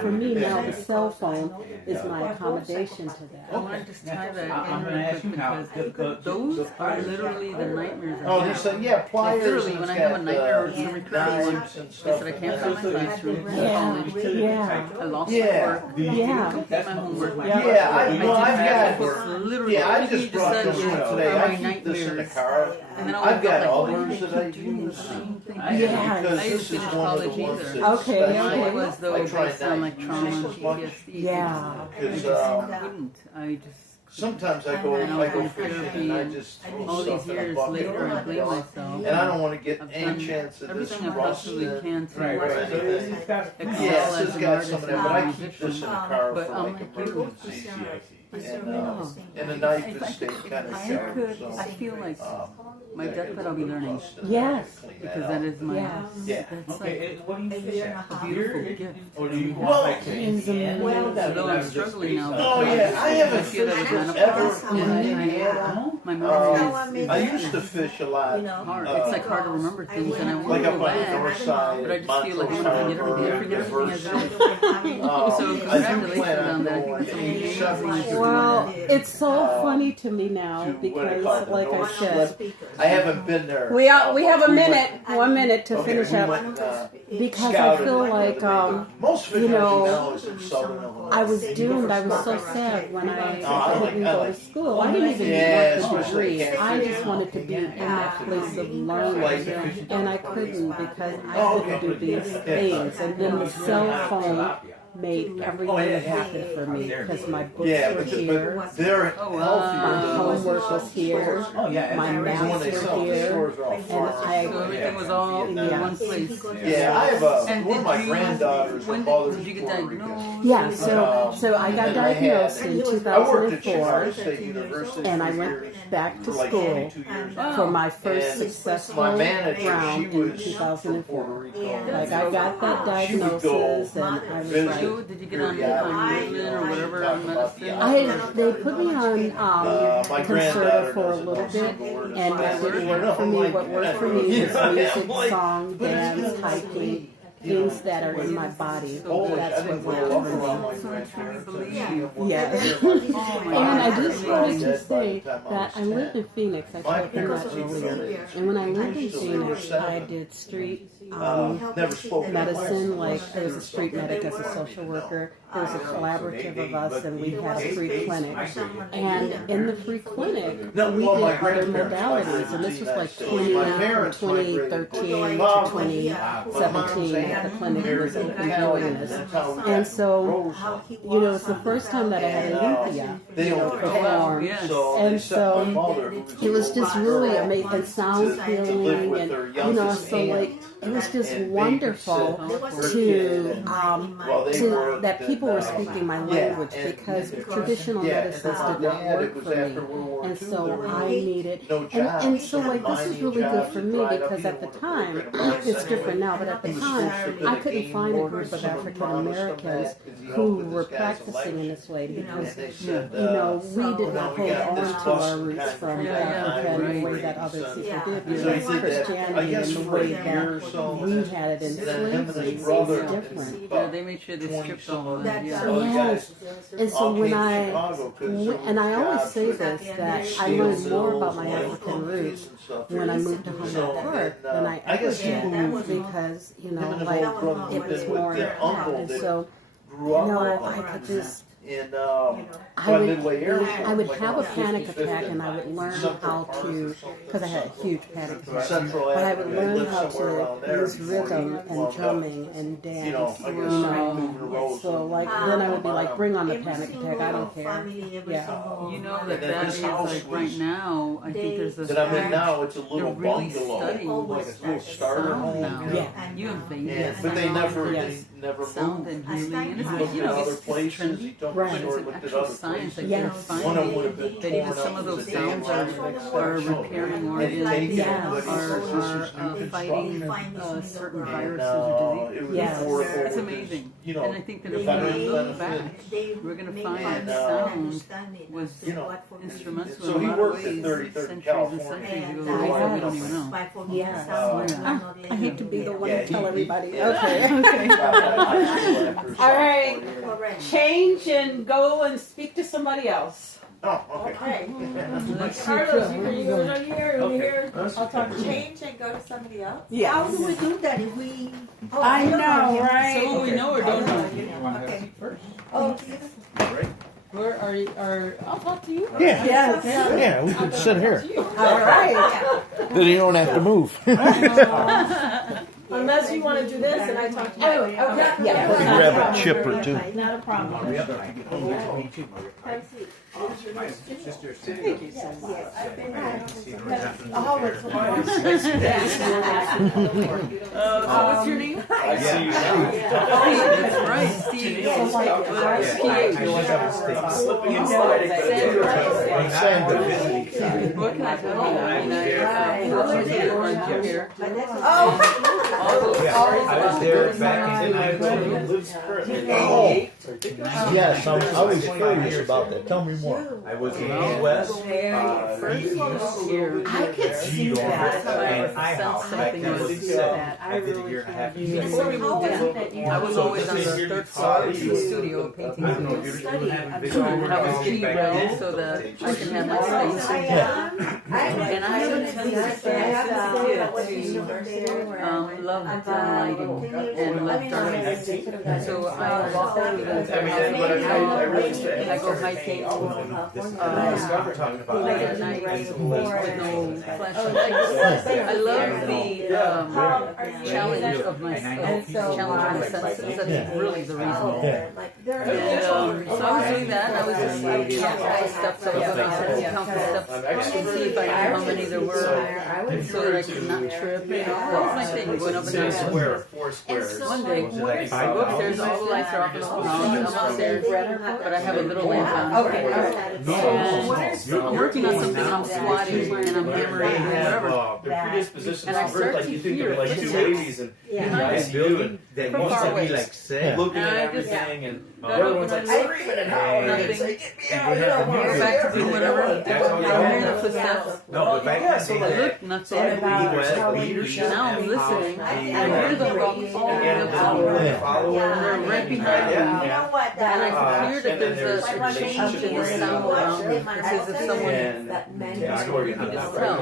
for me now the cell phone is my accommodation to I that. wanted to tie that I'm in gonna real ask quick you now. because those are literally the nightmares. Oh, they said, yeah, pliers. Literally, and when I it's have a got, nightmare or some recurring one, knives and I stuff. said I can't find my classroom. Yeah, yeah, I lost Yeah. my work. yeah. Complete my homework. Yeah, Yeah, I I've got. just literally Yeah, I everything just you brought said this is one from today. my I keep this in the nightmares. car. And then I I've got always felt others like, that I why do they keep doing use. the same thing? Yeah. Because I this didn't is finish one of the college ones either. that's Okay, special. Mine okay. was though I try based on not like to trauma use and as much. PTSD. Yeah. Because Couldn't. I just sometimes I go fishing and I just throw all these stuff in a years bucket later I and blame dump. myself. And I don't want to get I've any done chance of this everything I possibly rusting. can to Right, right. So Right. it's got. excel Yes, as it's an got artist some of and that, but a I keep this in musician. the car But for I'm like like you. emergencies. I said, And, no. and the knife If is I stayed could, kind of I sharp. could, So, I feel like my yeah, deathbed I'll be learning. Yes. Because that is my, Yes. Yeah. that's Okay, like what do you fish at? a beautiful gift. Or do you Well, want like to Indiana? Although I'm struggling now. Oh yeah, I haven't I feel that fished it's ever menopause. in And Indiana. my memory I used to fish a lot. hard. It's like hard to remember things, and I want Like to up go on the back. north side, But I just feel like I want to forget everything as it is. So I do congratulations plan on on that. I going think it's amazing. in Well, it's so funny to me now to what they because, call the like I North said, I haven't been there. we have a We minute, went- 1 minute to Okay, finish we up went, because I scouted feel it like the other day. Most you fishing know, now is in southern Illinois. I was doomed. I was so sad when I I couldn't like- go to school. I didn't even Yeah, want the especially degree. I Kansas. just wanted to be in that place of learning, and I couldn't because I couldn't do these things. And then the cell phone made everything happen for me because my books Yeah, were but here, they're Oh, my wow. homework was here, Oh yeah, my and the one maps they were sell in the here, stores are all and farm. So everything was all in Yeah. one place. Yeah, I have And one of my did you- granddaughters. Her When mother's did you get Puerto Rican. diagnosed? Yeah, so I got And I had- diagnosed in I worked at 2004, Chicago State University and I for went years, back to for like school 22 years. for my first And successful my manager, round she in was from 2004. Puerto Rico. Like I got that She would diagnosis, go and I was visit. like, Did you get on Ritalin or whatever Talk about the medicine? they put me on my Concerta granddaughter for a does little it. bit, and what didn't work for me. What worked for me was music, song, dance, hiking, things that are in my body. That's what worked for me. Yeah. And I just wanted to say that I lived in Phoenix. I told them that earlier. And when I lived in Phoenix, I did street Never spoke medicine. Like I was a street medic as a social worker. There was a collaborative of us, and we had a free clinic. And in the free clinic, we did other modalities. And this was like 2013 to 2017 that the clinic was open doing this. And so, you know, it's the first time that I had Olympia, you know, perform. And so it was just really amazing, and sound healing, and you know, so like it was just wonderful to that people were speaking my language because traditional medicines did not work for me, and so I needed, and so like this is really good for me because at the time it's different now, but at the time I couldn't find a group of African Americans who were practicing in this way because you know we did not hold on to our roots from Africa in the way that other people did because Christianity and the way that we had it in slavery is different. Yeah, they made sure they stripped all of that. Yeah. Yes, and so when I always say this, that I learned more about my African roots when I moved to Humboldt Park than I ever did because, you know, like it was more, and so, you know, I could just, I would have a panic attack and I would learn how to, because I had a huge panic attack, but I would learn how to use rhythm and drumming and dance, you know. So like then I would be like, bring on the panic attack, I don't care. Yeah. You know that is like right now. I think there's a that I'm in now. It's a little they're really bungalow, studying like a little starter sound home. now. Yeah. You have Vegas Yeah, but they now. never, Yes. they never Sound moved. and healing. And He it's, looked you at know, other it's places. He trendy. told me Right. the It's story, an looked at actual other science that places. Yes. you're One of them would have finding been that even torn some up of as those a sounds damn are repairing organs, Yes. are fighting certain viruses or diseases. Yes. It's amazing. You know, And I think that the if we veterans look benefits. back, we're going to find And, that sound was you know, instrumental so in he a lot worked of at ways 33rd centuries and California. centuries ago. Yes. We don't even know. Yes. Yeah. I hate to be the one Yeah, to tell he- everybody. yeah. Okay. All All right. Change and go and speak to somebody else. Oh, okay. Okay. Let's Carlos, you can go over here, over here. That's I'll talk change and go to somebody else. How Yes. do we do that if we? Oh, I don't know, him. right? So we know or don't know? You want to have a Okay. seat first? Oh, Right. Where are you? I'll talk to you. Yeah. Yes. Yeah, we could sit here. All right. Then you don't have to move. Unless you want to do this and I talk to you. Oh, okay. Yeah. Grab a chip or two. Not a problem. What's your name? I see you now. That's right, Steve. Slipping and sliding, but it's What can I tell you? Here. I was there back in Oh, yes, I was curious about that. Tell me more. I was in Key West. Here. I could see G-Dorm that. and IHOuse. Back then was set. I did a year and a half. Before we moved in, I was always on the third floor of the studio painting. I don't know, you didn't have a video. And I was getting ready so that I can have my space. And I haven't tendency to love dim lighting and love darkness. So I walk through the I go hiking late at night with no flashlight. I love the challenge of my senses. That's really the reason. And so I was doing that. I was just counting steps. I was looking at count the steps to see if I knew how many there were, so that I could not trip. That was my thing, going up and down. four squares. One day, I go upstairs, all the lights are off in the house. I'm upstairs, but I have a little lamp on. Okay, all right. And I'm working on something, and I'm swatting, and I'm hammering, and whatever. Their predispositions And I to start like to you think hear they're like two footsteps. babies and Behind I me. see you and That From used far to away. be like sad. looking And at I just everything and got everyone's up like and I screaming and howling. nothing. It's like, get me And out they of had here. music. Back to doing whatever. That's how I hear the footsteps. No, but back then so they like- had Look, nothing. Key West, leadership, Now I'm listening. I hear them go all the way And up the to follower, They're right behind me. yeah. And I can hear that And then there's a change in the sound around me. It's as if someone And you can just tell.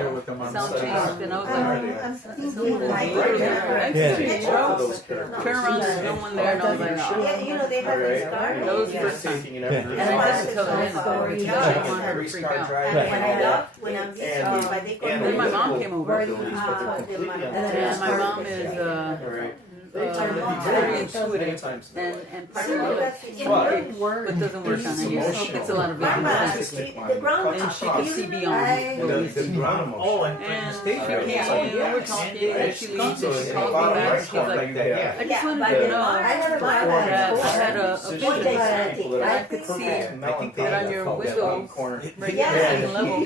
Sound changed, and I was like, someone is literally right next to me. Turn around, there's no one there, and I was like, oh. they have this garden. That was the first time. taking every And I didn't tell her then. I didn't want her to freak out. When I'm Then my mom came over. And my mom is very intuitive and practical, but doesn't work on any. It's a lot of visual things. And she could see beyond what we see. Oh, and And the she stage came, and we're talking, and she leaves, and she calls me back, she's like, like that, yeah. I just wanted you to know that I had a vision that I could see that on your window, right there, second level,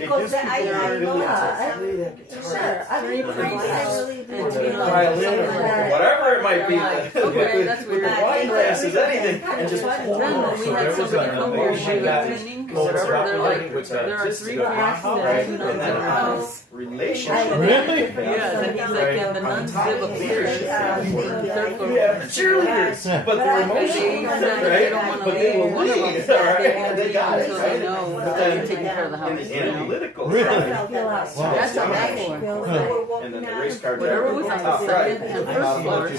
three priests, and you know, whatever it might be. okay, that's weird. Wine glasses, anything, and just Then we had somebody come here, she was cleaning, whatever, they're like, there are three priests that do not live in the house. Relationship. Really? Yes, and he's like, and the nuns live upstairs, third floor. Yeah, cheerleaders, but they're They emotional, don't right? want to But they leave. will One of them leave, said right? They got it, so they right? know that they're taking care of the house. And You know? analytical. Really? That's on that floor. And then the race car Whatever was on the second and first floor And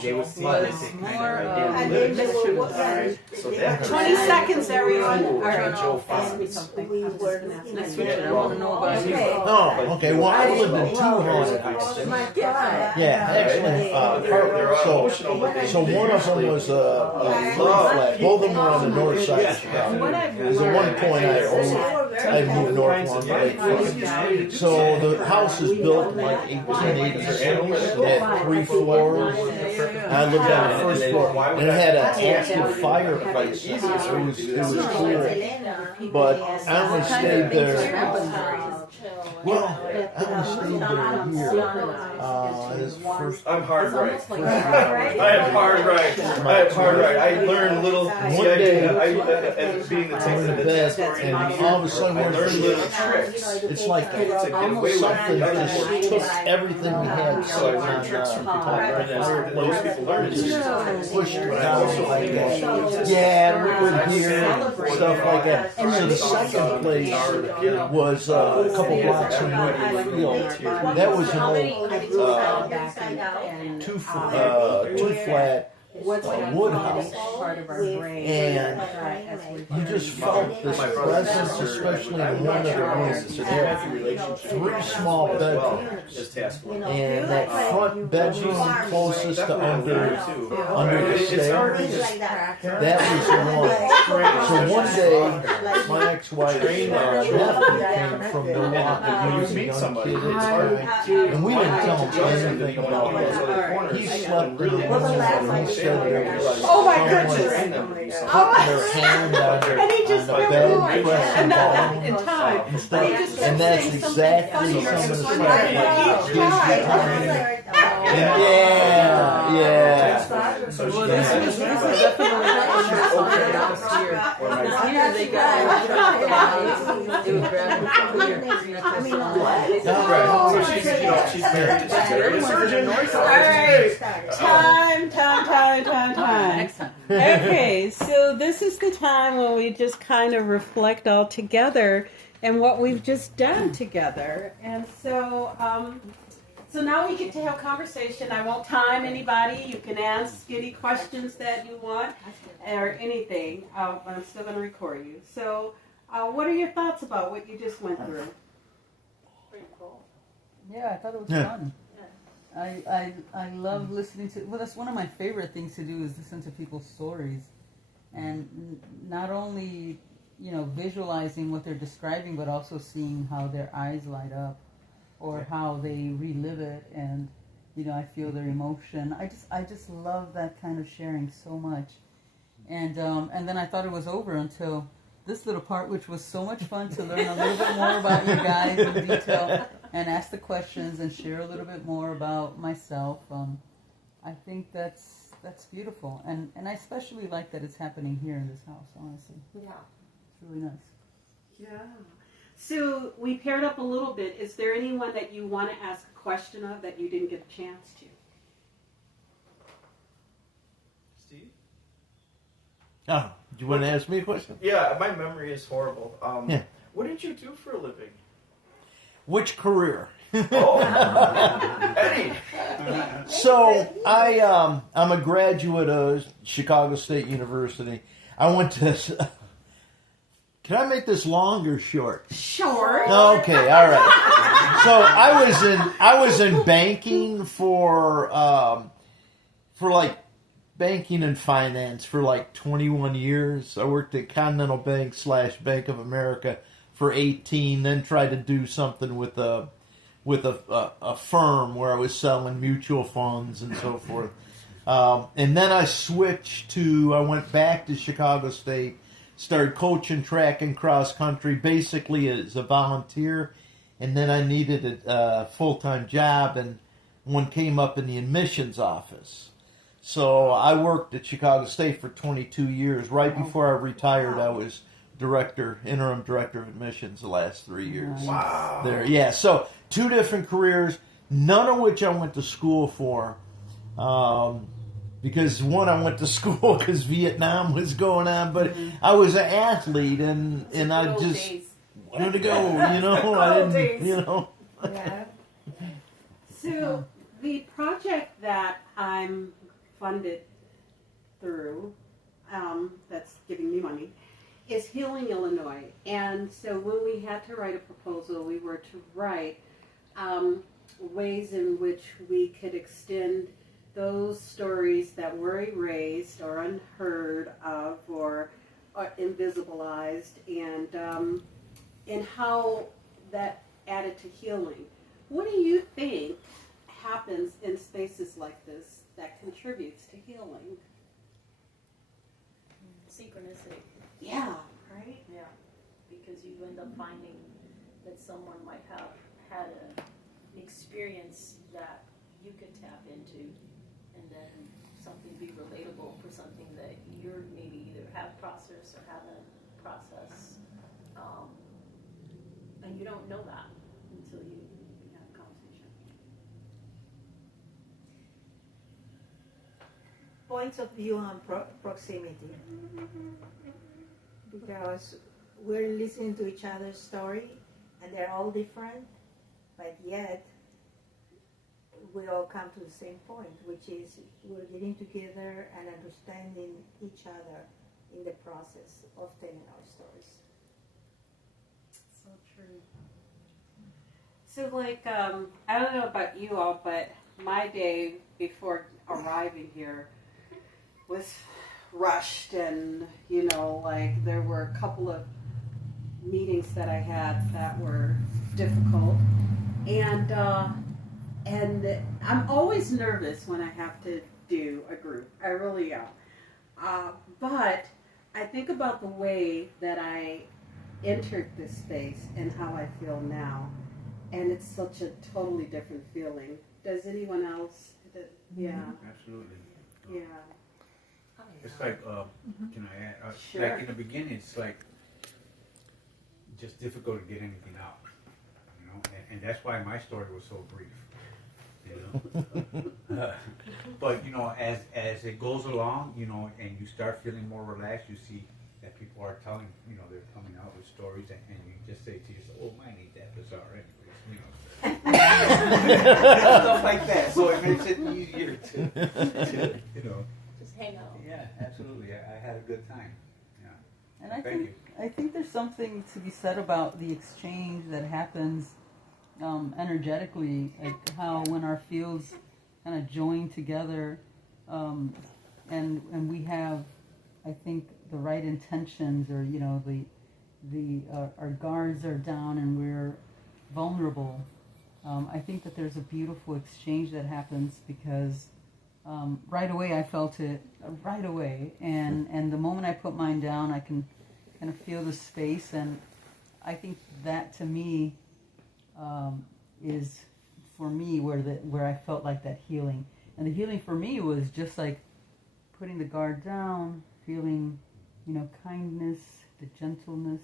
they would flood was it. more Alright, so that 20 seconds, everyone. All right. Joe Let's switch it. I want to know about you. Oh, okay. Well, I've lived in two haunted houses. Yeah, actually, so one of them was a flat. Both of them were on the north side of Chicago. Because at one point I moved north along the lakefront. So the house is built in like 1886. It had 3 floors. I lived on the first floor, and it had an active fireplace. It was cool. But I only stayed there. Well, I only stayed there a year. This first. I'm hard right. I am hard right. I am hard right. I learned little. One day, as being the I text went of to the bed, story, and all of a sudden, I learned little tricks. it's like To get away with something it. just took everything we had. So I learned tricks from people. And then those people learned it. Just pushed it down like that. Yeah, we would hear stuff like that. So the second place was a couple blocks from Woodley Field. That was an old two flat what's a wood happening house. part of our brain. And as we you just felt this presence, especially in one of the rooms. There were 3 small bedrooms, and that front bedroom closest to under the stairs, that was the one. So one day, my ex-wife's nephew came from Milwaukee. He was a young kid at the time, and we didn't tell him anything about that. He slept in the room, and he said there was Oh my someone goodness! putting their hand on And he just the kept bed, going. pressing And not down. in time. And But he just kept that's saying something exactly funny some or of the something stuff. funny. Yeah. Well, this is definitely last year. Here they got they would grab and clear. So she's married. She's married a surgeon. Time. Okay, so this is the time when we just kind of reflect all together and what we've just done together. And so, so now we get to have conversation. I won't time anybody. You can ask any questions that you want or anything. I'm still going to record you. So, what are your thoughts about what you just went through? Pretty cool. Yeah, I thought it was Yeah. fun. I love listening to. Well, that's one of my favorite things to do is listen to people's stories, and not only visualizing what they're describing, but also seeing how their eyes light up, or how they relive it, and I feel their emotion. I just love that kind of sharing so much, and then I thought it was over until this little part, which was so much fun to learn a little bit more about you guys in detail and ask the questions and share a little bit more about myself. I think that's beautiful, and I especially like that it's happening here in this house. Honestly, Yeah. it's really nice. Yeah. So we paired up a little bit. Is there anyone that you want to ask a question of that you didn't get a chance to? Steve? Oh, do you want to ask me a question? Yeah, my memory is horrible. Yeah. What did you do for a living? Which career? Oh, Eddie. So I'm a graduate of Chicago State University. I went to. Can I make this long or short? Sure. Okay, all right. So I was in banking for like banking and finance for like 21 years. I worked at Continental Bank / Bank of America for 18. Then tried to do something with a firm where I was selling mutual funds and so forth. And then I went back to Chicago State, started coaching track and cross country, basically as a volunteer. And then I needed a full-time job, and one came up in the admissions office. So I worked at Chicago State for 22 years. Right before I retired, I was interim director of admissions the last 3 years. Wow. There, yeah. So 2 different careers, none of which I went to school for. Because one, I went to school because Vietnam was going on, but I was an athlete, and I just wanted to go. I didn't. Yeah. So the project that I'm funded through, that's giving me money, is Healing Illinois. And so when we had to write a proposal, we were to write ways in which we could extend those stories that were erased or unheard of or invisibilized, and how that added to healing. What do you think happens in spaces like this that contributes to healing? Synchronicity. Yeah, right? Yeah. Because you end up finding that someone might have had an experience that you could tap into, and then something be relatable for something that you're maybe either have processed or haven't processed. And you don't know that until you have a conversation. Points of view on proximity. Because we're listening to each other's story, and they're all different, but yet we all come to the same point, which is we're getting together and understanding each other in the process of telling our stories. So true. So, like, I don't know about you all, but my day before arriving here was rushed, and, you know, like, there were a couple of meetings that I had that were difficult, and I'm always nervous when I have to do a group. I really am. But I think about the way that I entered this space and how I feel now, and it's such a totally different feeling. Does anyone else? Yeah. Absolutely. Yeah. It's like, can I add? Sure. Like in the beginning, it's like just difficult to get anything out, you know, and that's why my story was so brief, you know. But you know, as it goes along, you know, and you start feeling more relaxed, you see that people are telling, you know, they're coming out with stories, and you just say to yourself, "Oh, mine ain't that bizarre, anyways," you know. Stuff like that. So it makes it easier to you know. Just hang out. Yeah, absolutely. I had a good time. Yeah. And I Thank you. think there's something to be said about the exchange that happens energetically, like how when our fields kind of join together, and we have, I think, the right intentions, or you know, our guards are down and we're vulnerable. I think that there's a beautiful exchange that happens because right away I felt it right away, and the moment I put mine down, I can kind of feel the space, and I think that to me is for me where I felt like that healing, and the healing for me was just like putting the guard down, feeling, you know, kindness, the gentleness,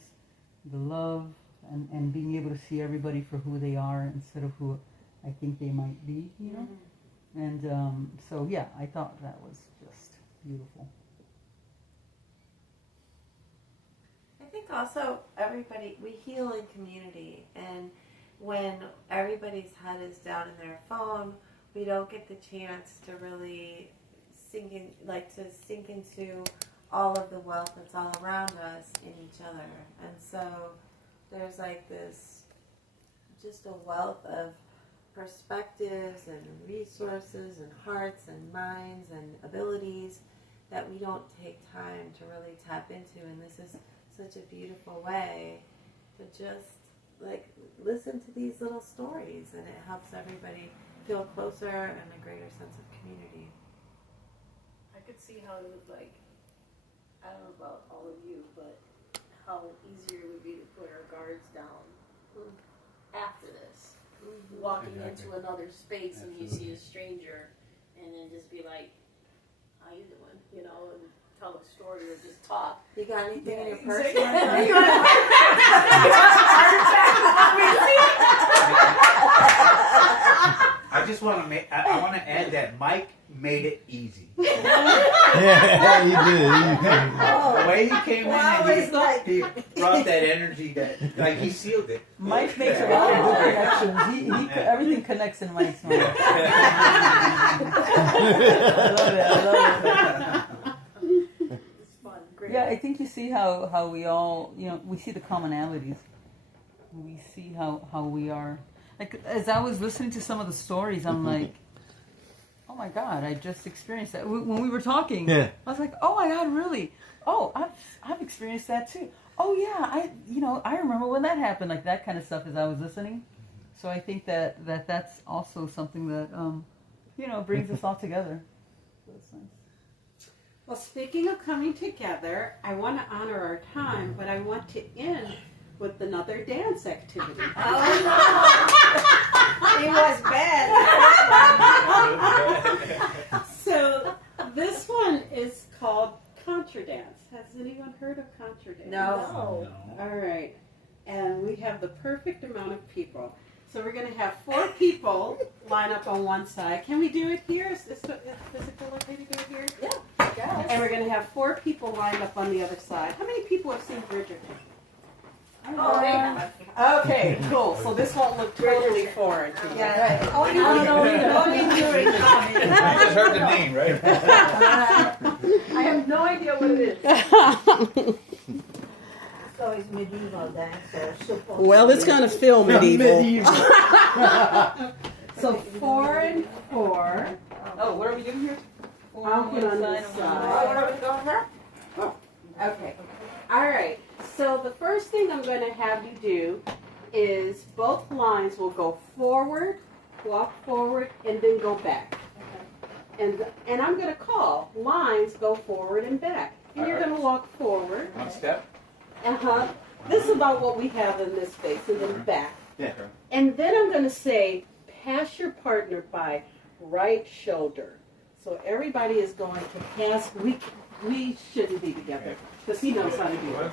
the love, and being able to see everybody for who they are instead of who I think they might be, you know. And so yeah, I thought that was just beautiful. I think also we heal in community, and when everybody's head is down in their phone, we don't get the chance to really sink into all of the wealth that's all around us in each other. And so there's like this, just a wealth of perspectives and resources and hearts and minds and abilities that we don't take time to really tap into. And this is such a beautiful way to just like listen to these little stories, and it helps everybody feel closer and a greater sense of community. I could see how it would, like, I don't know about all of you, but how easier it would be to put our guards down after this. Walking into another space and you see a stranger and then just be like, how you doing? You know, and tell a story or just talk. You got anything in your purse? I just want to I want to add that Mike made it easy. Yeah, you did. The way he came in and he brought that energy that, like, he sealed it. Mike makes a lot of good connections. Everything connects in Mike's mind. I love it. It's fun. Great. Yeah, I think you see how we all, you know, we see the commonalities. We see how we are. Like, as I was listening to some of the stories, I'm like, oh my God, I just experienced that. When we were talking, I was like, oh my God, really? Oh, I've experienced that too. Oh yeah, I remember when that happened, like that kind of stuff as I was listening. So I think that's also something that, brings us all together. That's nice. Well, speaking of coming together, I want to honor our time, but I want to end with another dance activity. Oh no! It was bad. So this one is called Contra Dance. Has anyone heard of Contra Dance? No. All right. And we have the perfect amount of people. So we're going to have 4 people line up on one side. Can we do it here? Is it physical okay to do it here? Yeah. And we're going to have 4 people lined up on the other side. How many people have seen Bridgerton? Oh, yeah. Okay, cool. So this won't look totally foreign to you. Yeah, right. Only during comedy. You just heard the name, right? I have no idea what it is. So it's medieval dancer. Well, it's going to feel medieval. Medieval. So 4 and 4. Oh, what are we doing here? I'll put on this Oh, side. what are we going here? Okay. All right. So the first thing I'm going to have you do is both lines will go forward, walk forward, and then go back. And I'm going to call lines go forward and back. And you're going to walk forward. One step. Uh-huh. This is about what we have in this space, and then back. Yeah. And then I'm going to say, pass your partner by right shoulder. So everybody is going to pass. We shouldn't be together because he knows how to do it.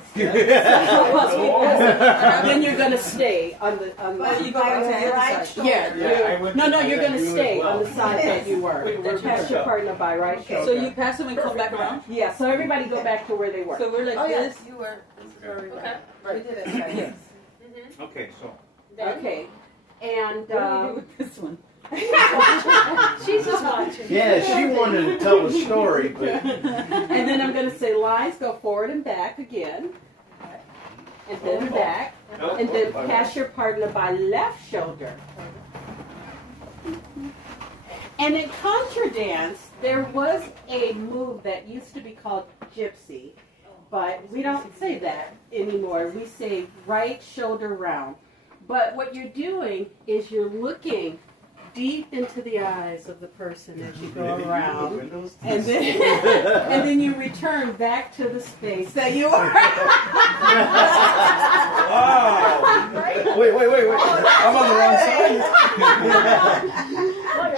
Then you're going to stay on the. But you go to the right shoulder. Yeah. No, you're going to stay on the side that you were. Pass your partner by right shoulder. So you pass them and come back around? Yeah. So everybody go back to where they were. So we're like Oh, yes, this? you were. This is where we were. Okay. We did it, right? Yes. Okay, so. Okay. And What do we do with this one? She's just watching. Yeah, she wanted to tell a story, but and then I'm going to say lines go forward and back again. And then back. And then pass your partner by left shoulder. And in contra dance, there was a move that used to be called gypsy, but we don't say that anymore. We say right shoulder round. But what you're doing is you're looking deep into the eyes of the person as you go around, and then you return back to the space that you are. Wow. Wait. I'm on the wrong side.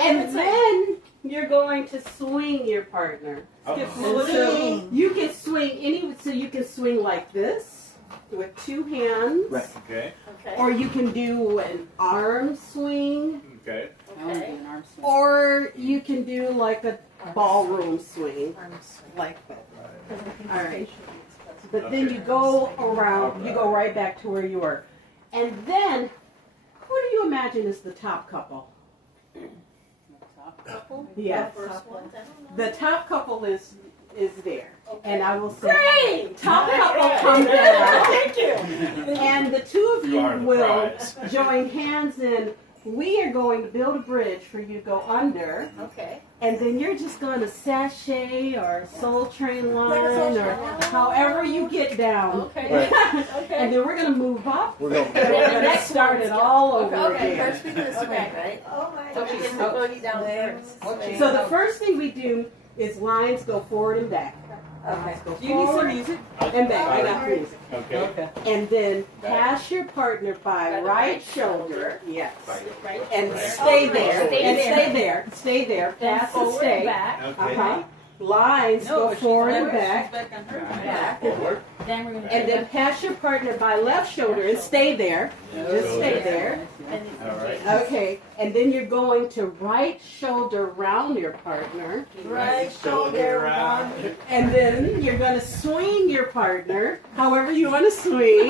And then you're going to swing your partner. Skip And so you can swing so you can swing like this with 2 hands, Right. Okay. Okay. or you can do an arm swing, Okay. I want to do an arm swing. or you can do like a ballroom swing, like that. All right. But then you go around, you go right back to where you were. And then, who do you imagine is the top couple? Top couple? Yes. First one. The top couple is there. And I will say, Great! top couple come down. Thank you. And the two of you are the will prize. join hands in. We are going to build a bridge for you to go under. Okay. And then you're just going to sashay or soul train line or however you get down. Okay. And Okay. then we're going to move up. we're going. And we're going to start it all over Okay. again. First we do the swing, right? Oh my So she's God. going down first. Swing. So the first thing we do is lines go forward and back. Okay. Go Do you need some forward music? and back. I got the music. Okay. Okay. And then pass your partner by right shoulder. Yes. Right. And Right. stay there. Stay And there. stay there. Stay there. Then Pass and forward and stay. back. Okay. Uh-huh. Lines No, go but she's forward and forward, back. She's back on her. Back. Forward. Then we're going to And then pass your partner by left shoulder and stay there. Just stay there. All right. Okay. And then you're going to right shoulder round your partner. Right shoulder round. And then you're going to swing your partner however you want to swing.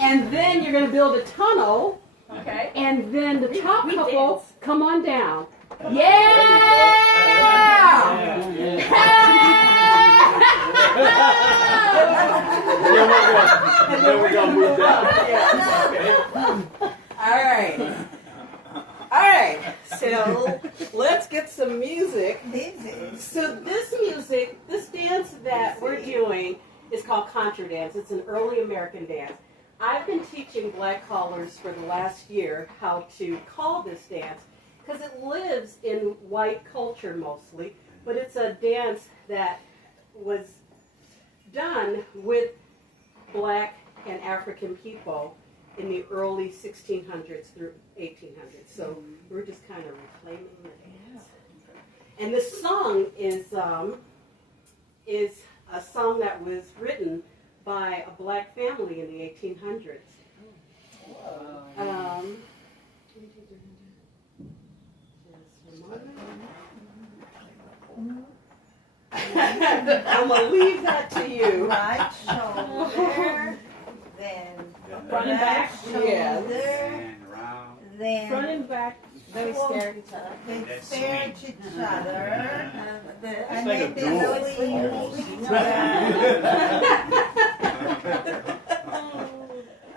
And then you're going to build a tunnel. Okay. And then the top we couple dance. come on down. Yeah! And then we're gonna move down. All right. All right. So let's get some music. So this music, this dance that we're doing is called contra dance. It's an early American dance. I've been teaching black callers for the last year how to call this dance because it lives in white culture mostly, but it's a dance that was done with black and African people in the early 1600s through 1800s. So we're just kind of reclaiming the dance. And this song is a song that was written by a black family in the 1800s. Just a moment. I'm going to leave that to you. Right shoulder. then Front and back. Yes. shoulder, And around. then Front and back. Then we stare at each other. they That's stare at sweet. each other, Then and like then a they duel, slowly almost. swing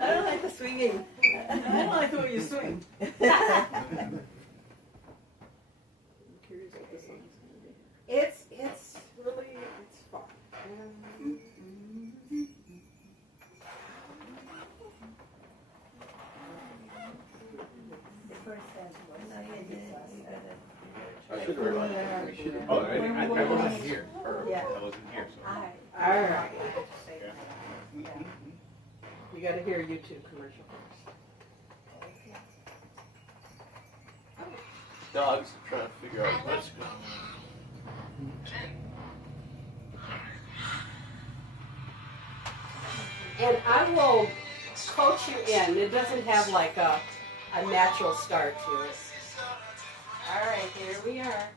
I don't like the swinging. I don't like the way you swing. I'm curious what this song's gonna be. It's really fun. I should have reminded. We should have. Oh, I wasn't here. Yeah. I wasn't here, so. All right. You got to hear a YouTube commercial first. Dogs are trying to figure out what's going on. And I will coach you in. It doesn't have like a natural start to it. All right, here we are.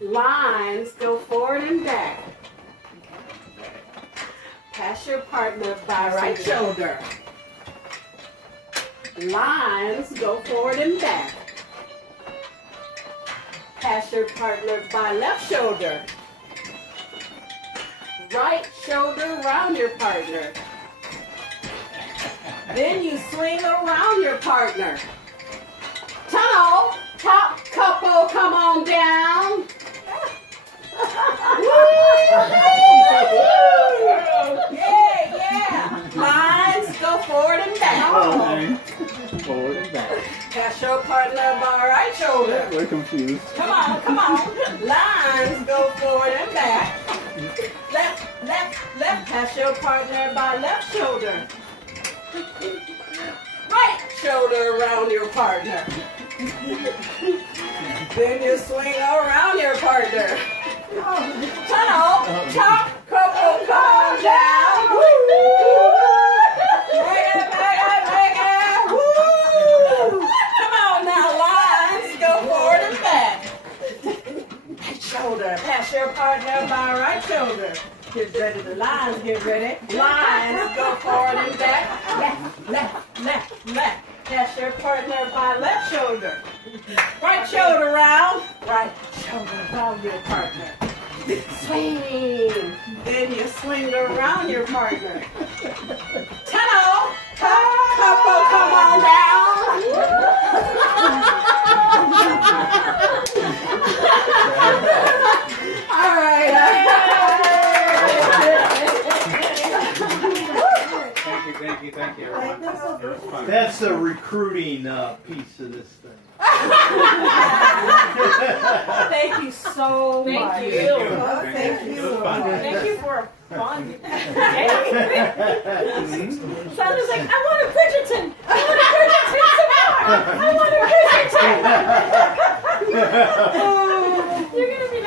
Lines go forward and back. Pass your partner by right shoulder. Lines go forward and back. Pass your partner by left shoulder. Right shoulder around your partner. Then you swing around your partner. Tunnel, top couple, come on down. Yeah, yeah. Lines go forward and back. Forward and back. Pass your partner by right shoulder. We're confused. Come on, come on. Lines go forward and back. Left, left, left. Pass your partner by left shoulder. Right shoulder around your partner. Then you swing around your partner. Tunnel, top, couple, come down. Make it. Woo! Come on now, lines go forward and back. Right shoulder, pass your partner by right shoulder. Get ready, the lines get ready. Lines go forward and back. Left, left, left, left. Pass your partner by left shoulder. Right shoulder round. Right shoulder around your partner. Swing. Then you swing around your partner. Tunnel. Couple, come on down. All right. Thank you, everyone. It was fun. That's the recruiting piece of this thing. Thank you so much. Thank you. Oh, thank you. It was fun. Thank you for a fun day. Sounds like, I want a Bridgerton. I want a Bridgerton tomorrow. I want a Bridgerton. You're going to be